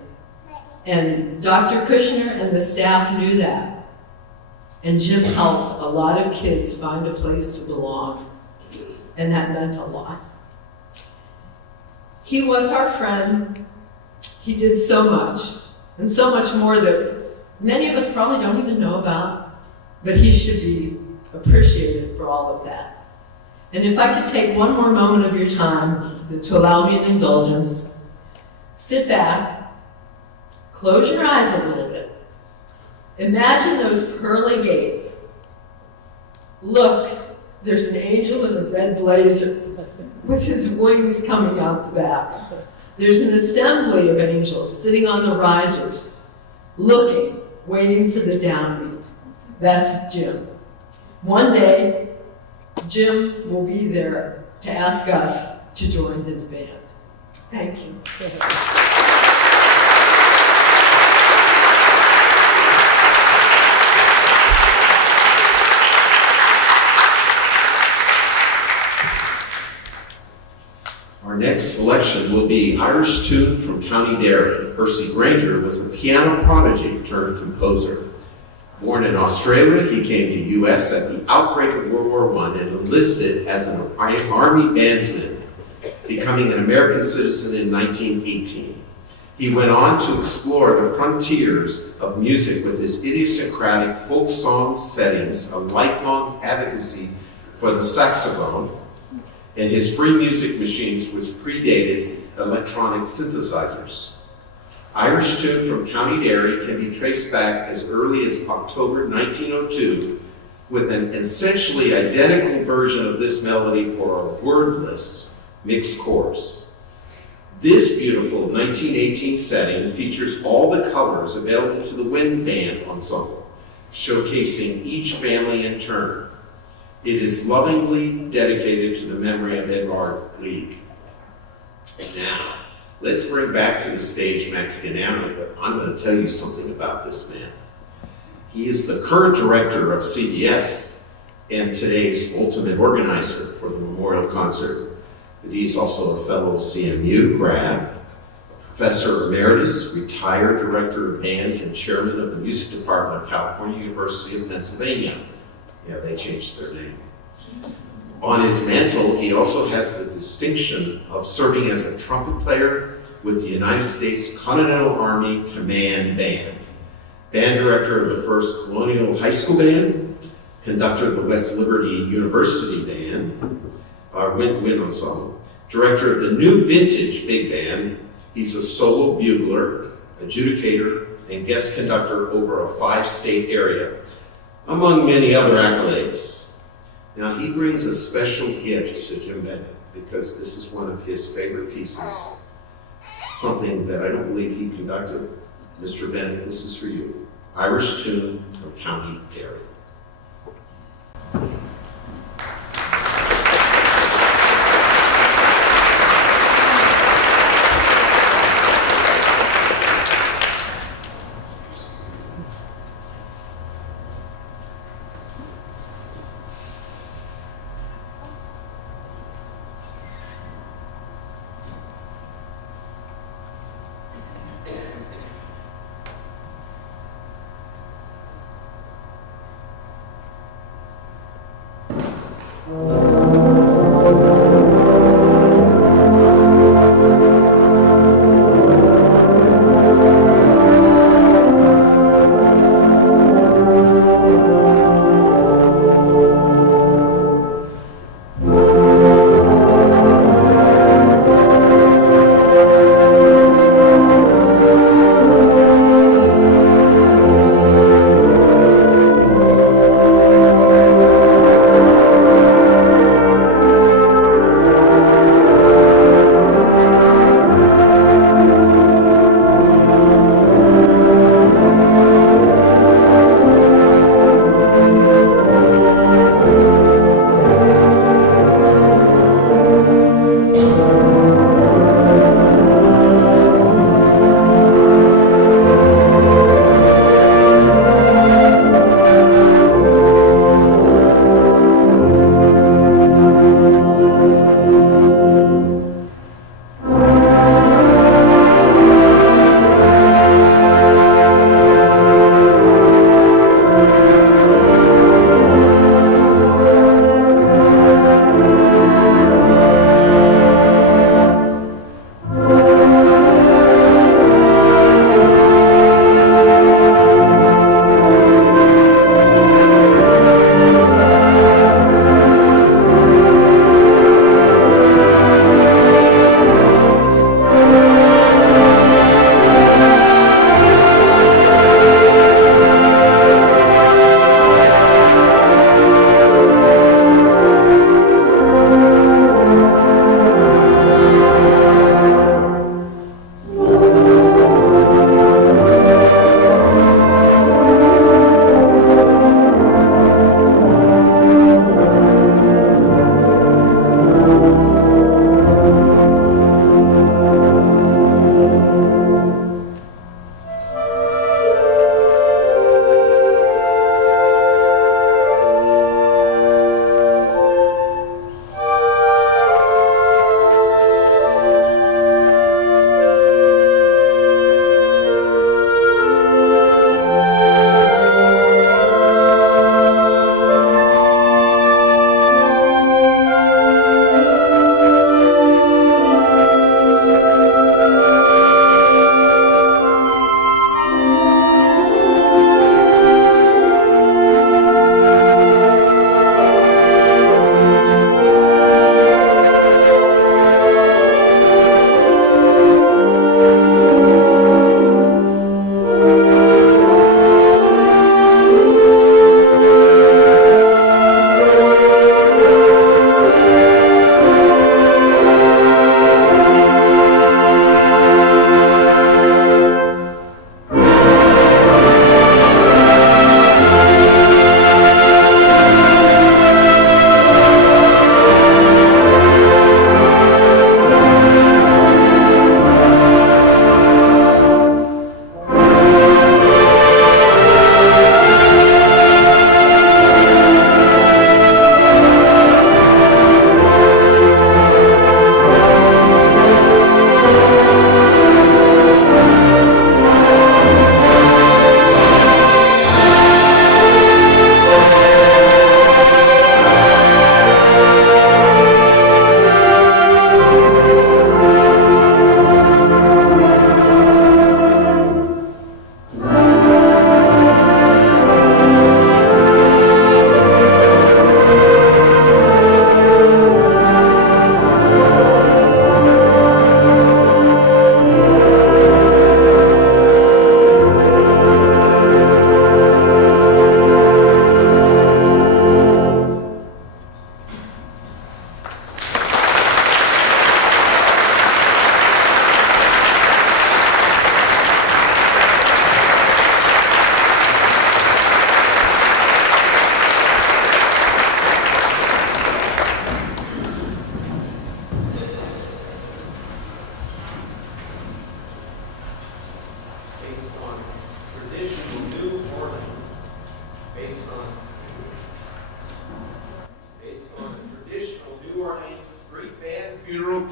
And Dr. Kushner and the staff knew that. And Jim helped a lot of kids find a place to belong. And that meant a lot. He was our friend. He did so much, and so much more that many of us probably don't even know about, but he should be appreciated for all of that. And if I could take one more moment of your time to allow me an indulgence, sit back, close your eyes a little bit. Imagine those pearly gates. Look, there's an angel in a red blazer with his wings coming out the back. There's an assembly of angels sitting on the risers, looking, waiting for the downbeat. That's Jim. One day, Jim will be there to ask us to join his band. Thank you. Our next selection will be Irish Tune from County Derry. Percy Granger was a piano prodigy turned composer. Born in Australia, he came to U.S. at the outbreak of World War I and enlisted as an Army bandsman, becoming an American citizen in 1918. He went on to explore the frontiers of music with his idiosyncratic folk song settings, a lifelong advocacy for the saxophone, and his free music machines which predated electronic synthesizers. Irish Tune from County Derry can be traced back as early as October 1902 with an essentially identical version of this melody for a wordless mixed chorus. This beautiful 1918 setting features all the colors available to the wind band ensemble, showcasing each family in turn. It is lovingly dedicated to the memory of Edvard Grieg. Now, let's bring back to the stage Max Ganano, but I'm going to tell you something about this man. He is the current director of CBS and today's ultimate organizer for the memorial concert. But he's also a fellow CMU grad, professor emeritus, retired director of bands, and chairman of the music department of California University of Pennsylvania. Yeah, they changed their name. On his mantle, he also has the distinction of serving as a trumpet player with the United States Continental Army Command Band, band director of the First Colonial High School Band, conductor of the West Liberty University Band, wind ensemble, director of the New Vintage Big Band. He's a solo bugler, adjudicator, and guest conductor over a 5-state area, among many other accolades. Now, he brings a special gift to Jim Bennett because this is one of his favorite pieces, something that I don't believe he conducted. Mr. Bennett, this is for you. Irish Tune from County Derry.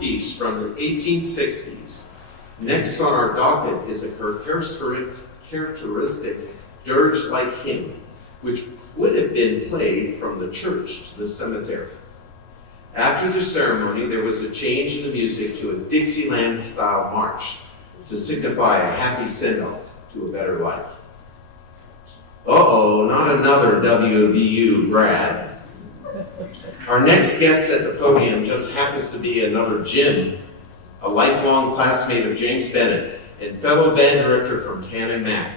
piece from the 1860s. Next on our docket is a characteristic dirge-like hymn, which would have been played from the church to the cemetery. After the ceremony, there was a change in the music to a Dixieland-style march to signify a happy send-off to a better life. Uh-oh, not another WVU grad. Our next guest at the podium just happens to be another Jim, a lifelong classmate of James Bennett and fellow band director from Canon Mac.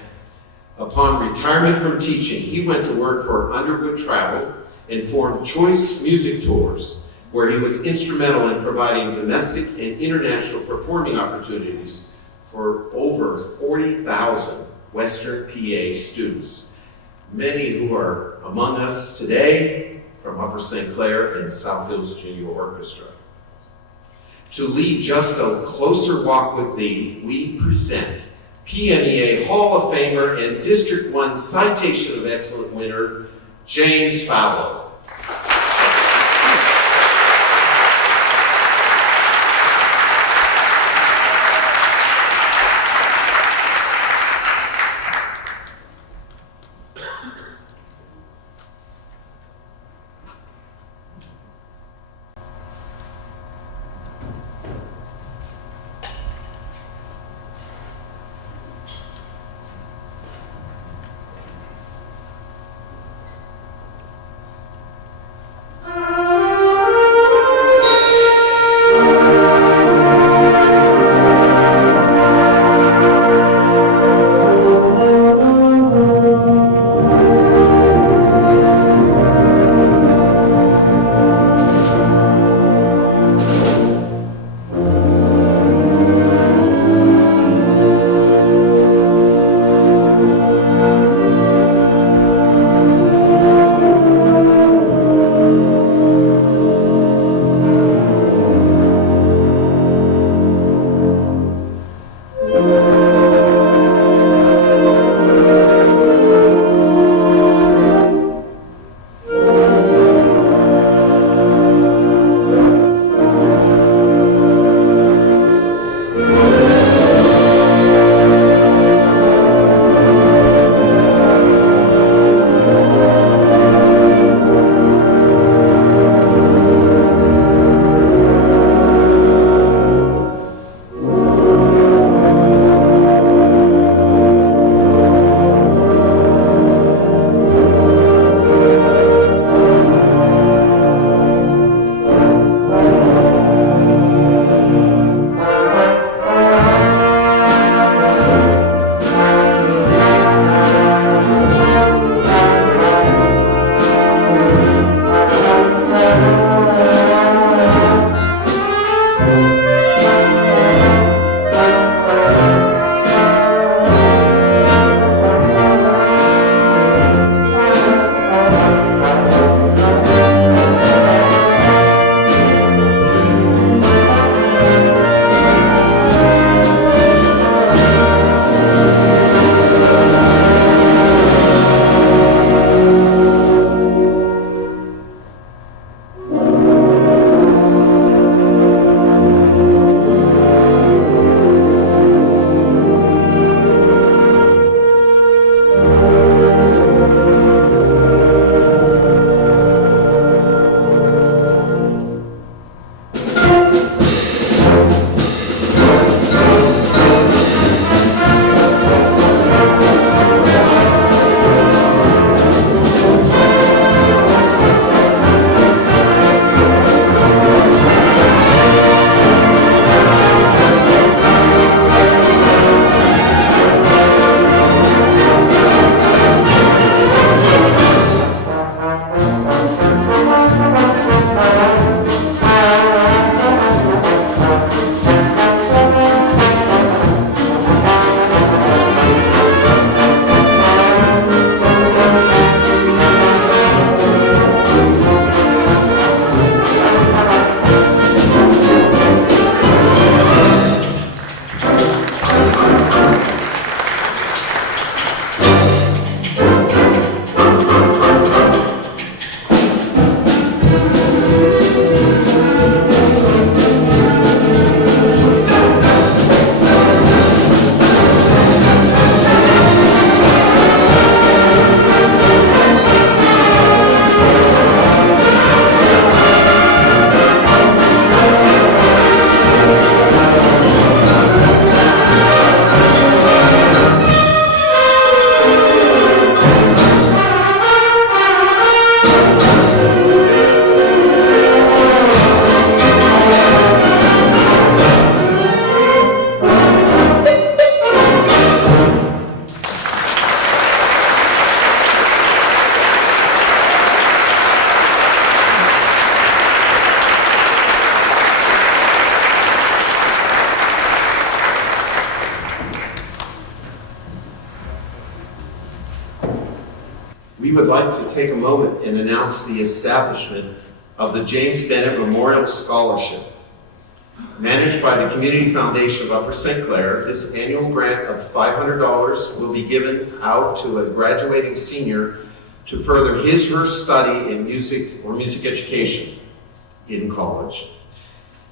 Upon retirement from teaching, he went to work for Underwood Travel and formed Choice Music Tours, where he was instrumental in providing domestic and international performing opportunities for over 40,000 Western PA students, many who are among us today from Upper St. Clair and South Hills Junior Orchestra. To lead just a closer walk with me, we present PMEA Hall of Famer and District 1 Citation of Excellence winner, James Fowler. We would like to take a moment and announce the establishment of the James Bennett Memorial Scholarship. Managed by the Community Foundation of Upper St. Clair, this annual grant of $500 will be given out to a graduating senior to further his or her study in music or music education in college.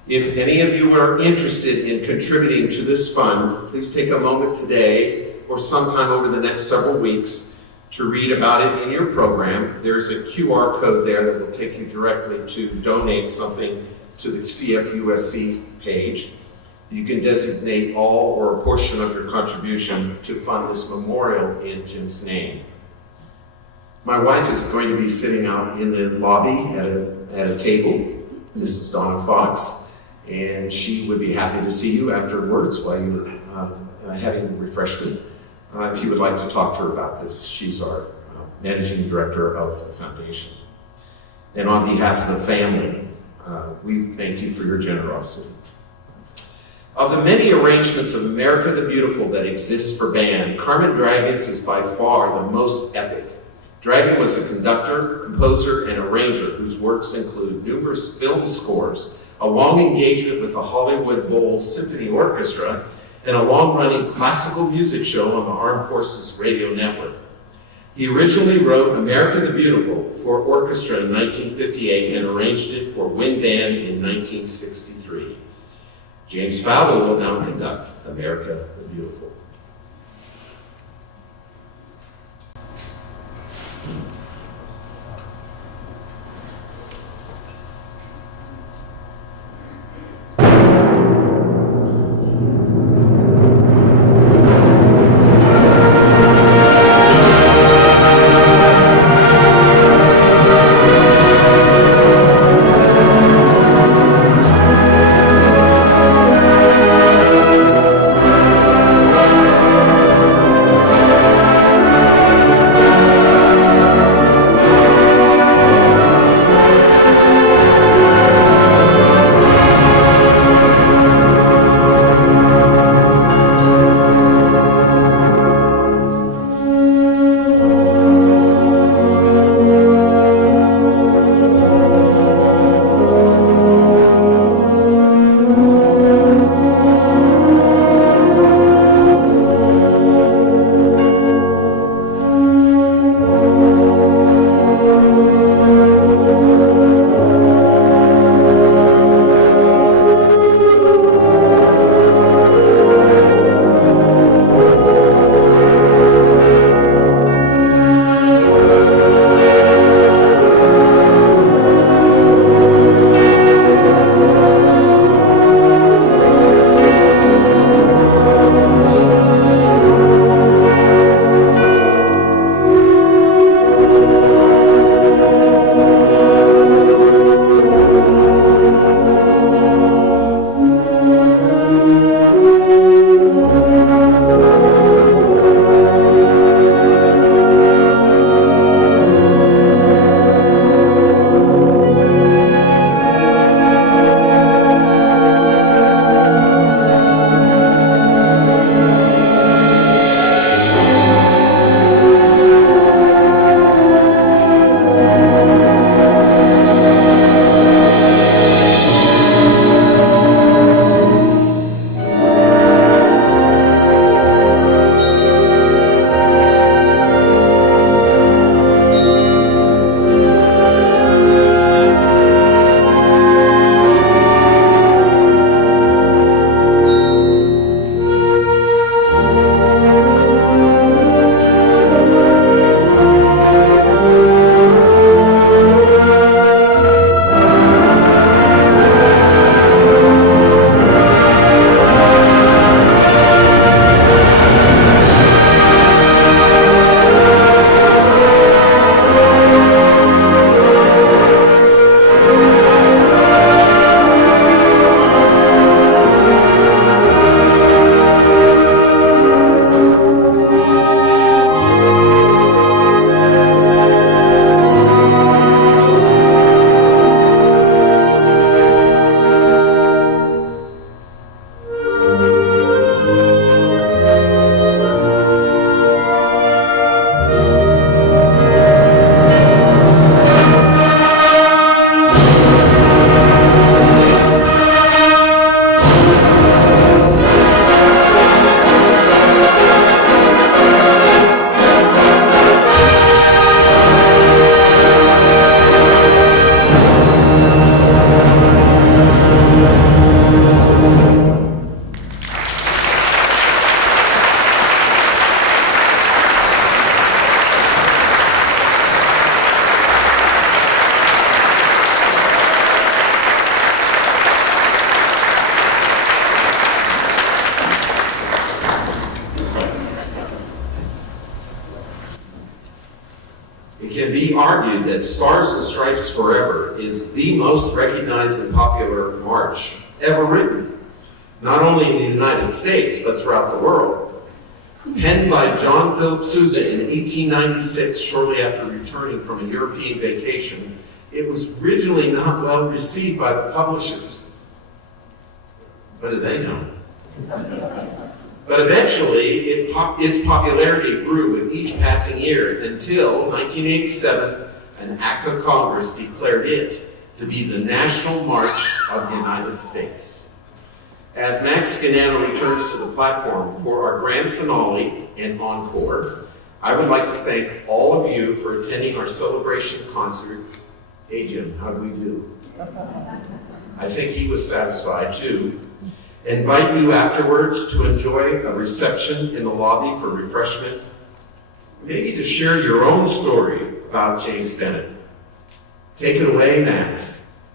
If any of you are interested in contributing to this fund, please take a moment today or sometime over the next several weeks to read about it in your program. There's a QR code there that will take you directly to donate something to the CFUSC page. You can designate all or a portion of your contribution to fund this memorial in Jim's name. My wife is going to be sitting out in the lobby at a table, Mrs. Donna Fox, and she would be happy to see you afterwards while you're having refreshment. If you would like to talk to her about this, she's our managing director of the foundation. And on behalf of the family, we thank you for your generosity. Of the many arrangements of America the Beautiful that exists for band, Carmen Dragas is by far the most epic. Dragan was a conductor, composer, and arranger whose works include numerous film scores, a long engagement with the Hollywood Bowl Symphony Orchestra, and a long-running classical music show on the Armed Forces Radio Network. He originally wrote America the Beautiful for orchestra in 1958 and arranged it for wind band in 1963. James Fowler will now conduct America the Beautiful. that Stars and Stripes Forever is the most recognized and popular march ever written, not only in the United States, but throughout the world. Penned by John Philip Sousa in 1896, shortly after returning from a European vacation, it was originally not well received by the publishers. What did they know? But eventually, its popularity grew with each passing year until 1987, an act of Congress declared it to be the National March of the United States. As Max Scanano returns to the platform for our grand finale and encore, I would like to thank all of you for attending our celebration concert. Hey Jim, how do we do? I think he was satisfied too. Invite you afterwards to enjoy a reception in the lobby for refreshments, maybe to share your own story about James Bennett. Take it away, Max.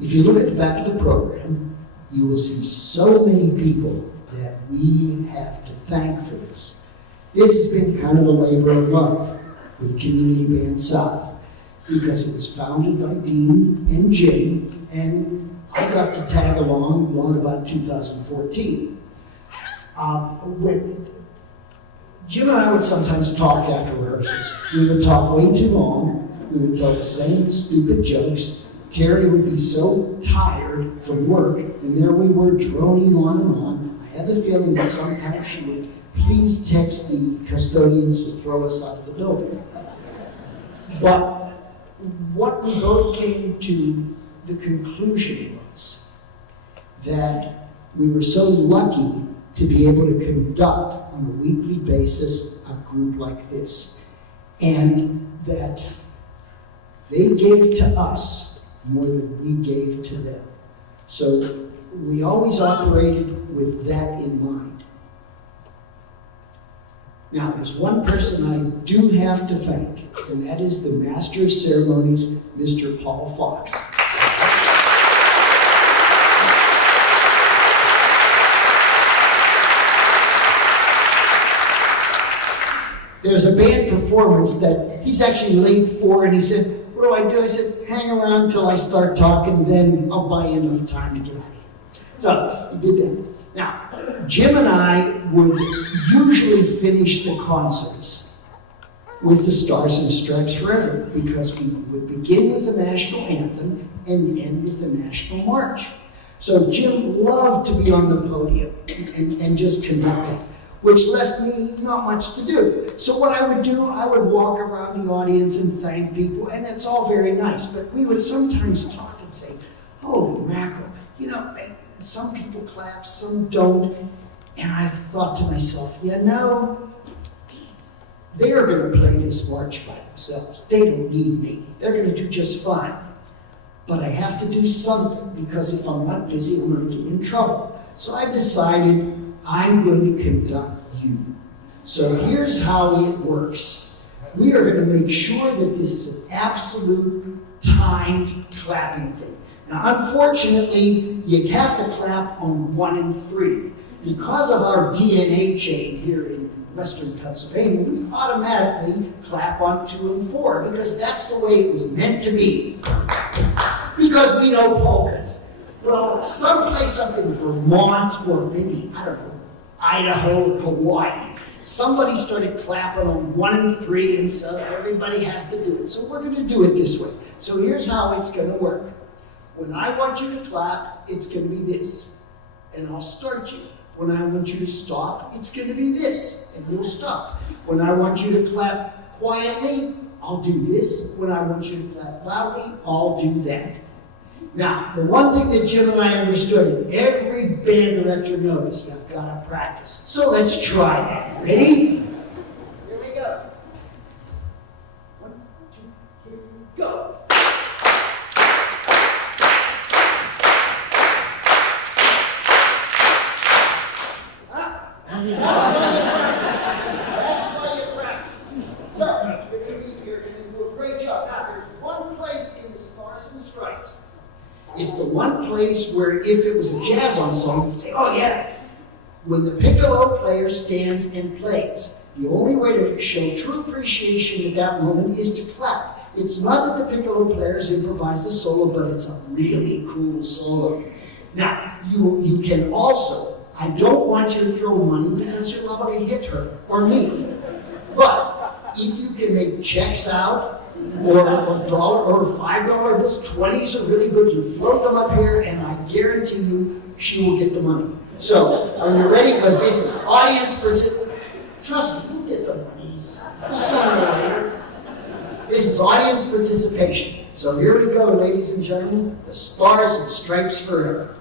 If you look at the back of the program, you will see so many people that we have to thank for this. This has been kind of a labor of love with Community Band South because it was founded by Dean and Jim, and I got to tag along about 2014. When Jim and I would sometimes talk after rehearsals. We would talk way too long. We would tell the same stupid jokes. Terry would be so tired from work, and there we were droning on and on. I had the feeling that sometimes she would please text the custodians to throw us out of the building. But what we both came to the conclusion was that we were so lucky to be able to conduct on a weekly basis a group like this, and that they gave to us more than we gave to them. So we always operated with that in mind. Now, there's one person I do have to thank, and that is the Master of Ceremonies, Mr. Paul Fox. There's a band performance that he's actually late for, and he said, "What do I do?" I said, "Hang around till I start talking, then I'll buy you enough time to get out of here." So he did that. Now, Jim and I would usually finish the concerts with the Stars and Stripes Forever because we would begin with the national anthem and end with the national march. So Jim loved to be on the podium and just connect it, which left me not much to do. So what I would do, I would walk around the audience and thank people, and that's all very nice, but we would sometimes talk and say, "Holy mackerel, you know, some people clap, some don't," and I thought to myself, they are gonna play this march by themselves. They don't need me. They're gonna do just fine. But I have to do something, because if I'm not busy, I'm gonna get in trouble. So I decided I'm going to conduct you. So here's how it works. We are going to make sure that this is an absolute timed clapping thing. Now, unfortunately, you have to clap on 1 and 3. Because of our DNA chain here in Western Pennsylvania, we automatically clap on 2 and 4, because that's the way it was meant to be. Because we know polkas. Well, someplace up in Vermont, or maybe, I don't know, Idaho or Hawaii, somebody started clapping on 1 and 3, and so everybody has to do it. So we're going to do it this way. So here's how it's going to work. When I want you to clap, it's going to be this, and I'll start you. When I want you to stop, it's going to be this, and you'll stop. When I want you to clap quietly, I'll do this. When I want you to clap loudly, I'll do that. Now, the one thing that Jim and I understood, and every band director knows, you've got to practice. So let's try that. Ready? Here we go. 1, 2, here we go. That's why you practice. That's why you practice. So, you're going to be here and you do a great job. Now, there's one place in the Stars and Stripes. It's the one place where if it was a jazz ensemble, you'd say, oh yeah. When the piccolo player stands and plays, the only way to show true appreciation at that moment is to clap. It's not that the piccolo players improvise the solo, but it's a really cool solo. Now, you can also, I don't want you to throw money because you're liable to hit her or me. But if you can make checks out, or dollar or $5 bills, 20s are really good. You float them up here, and I guarantee you she will get the money. So, are you ready? Because this is audience participation. Trust me, you'll get the money sooner or later. This is audience participation. So here we go, ladies and gentlemen. The Stars and Stripes Forever.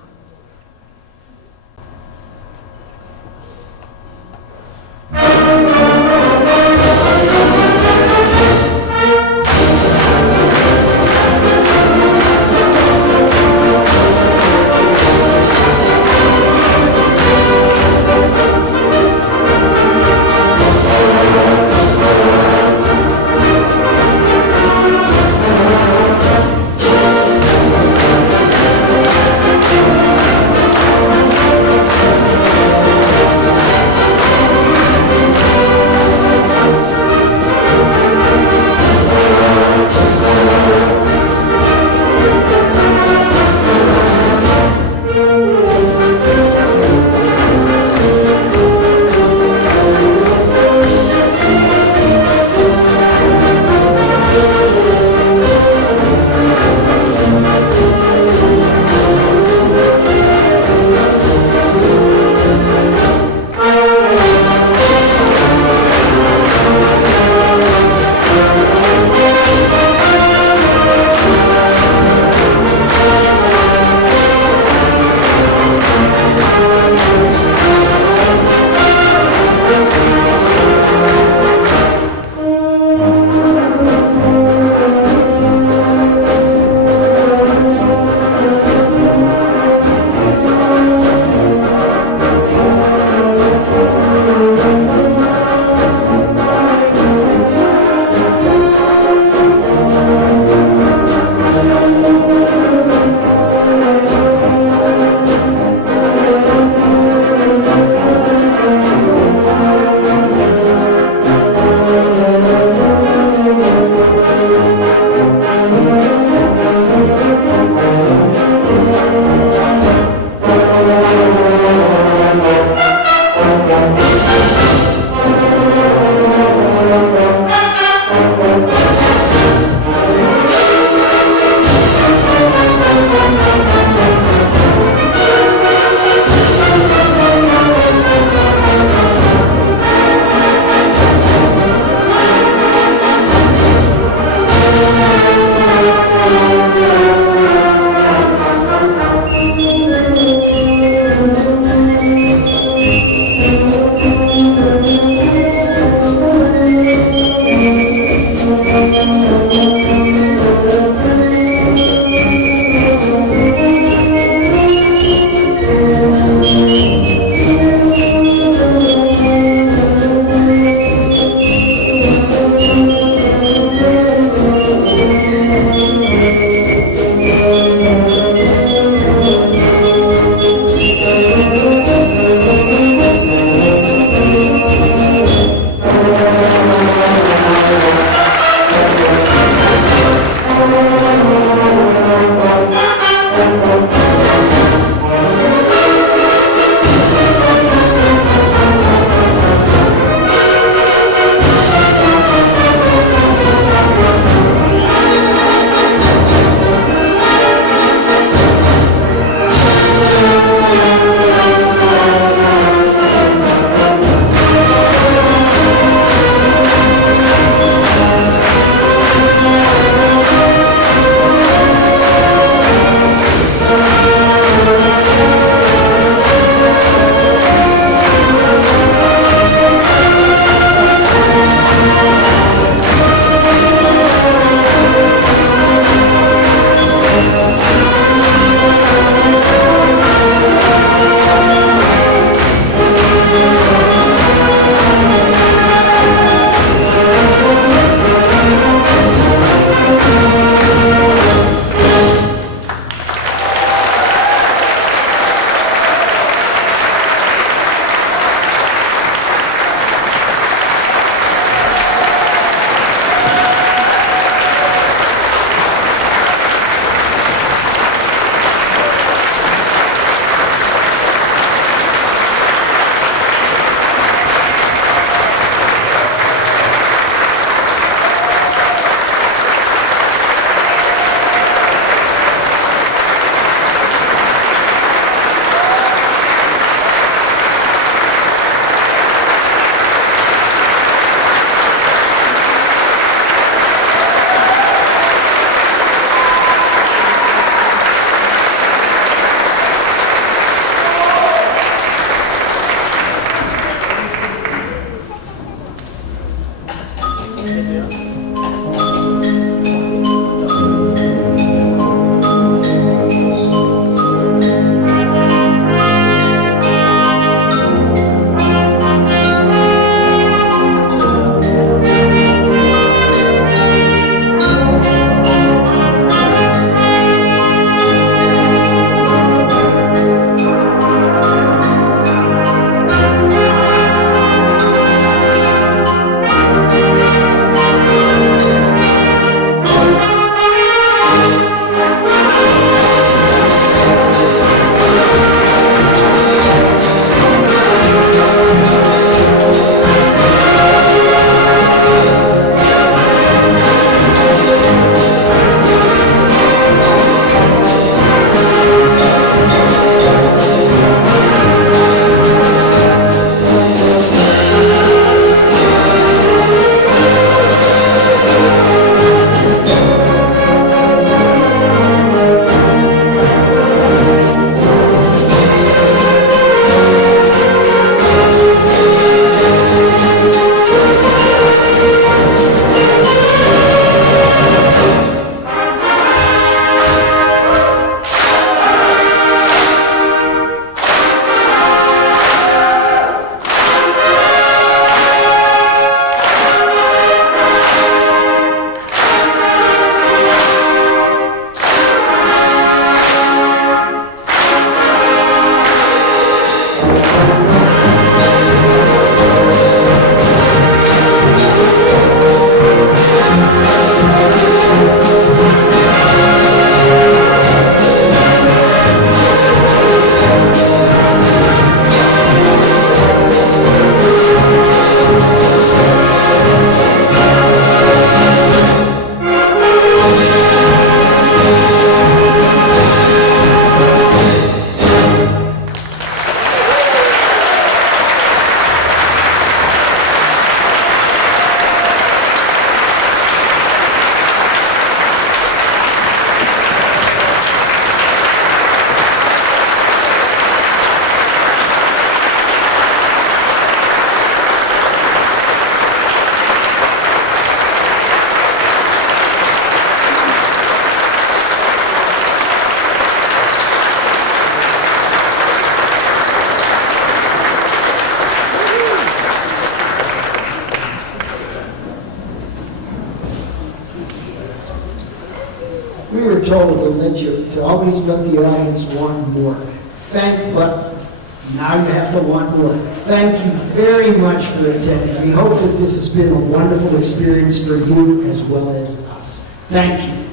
We were told to always let the audience want more. But now you have to want more. Thank you very much for attending. We hope that this has been a wonderful experience for you as well as us. Thank you.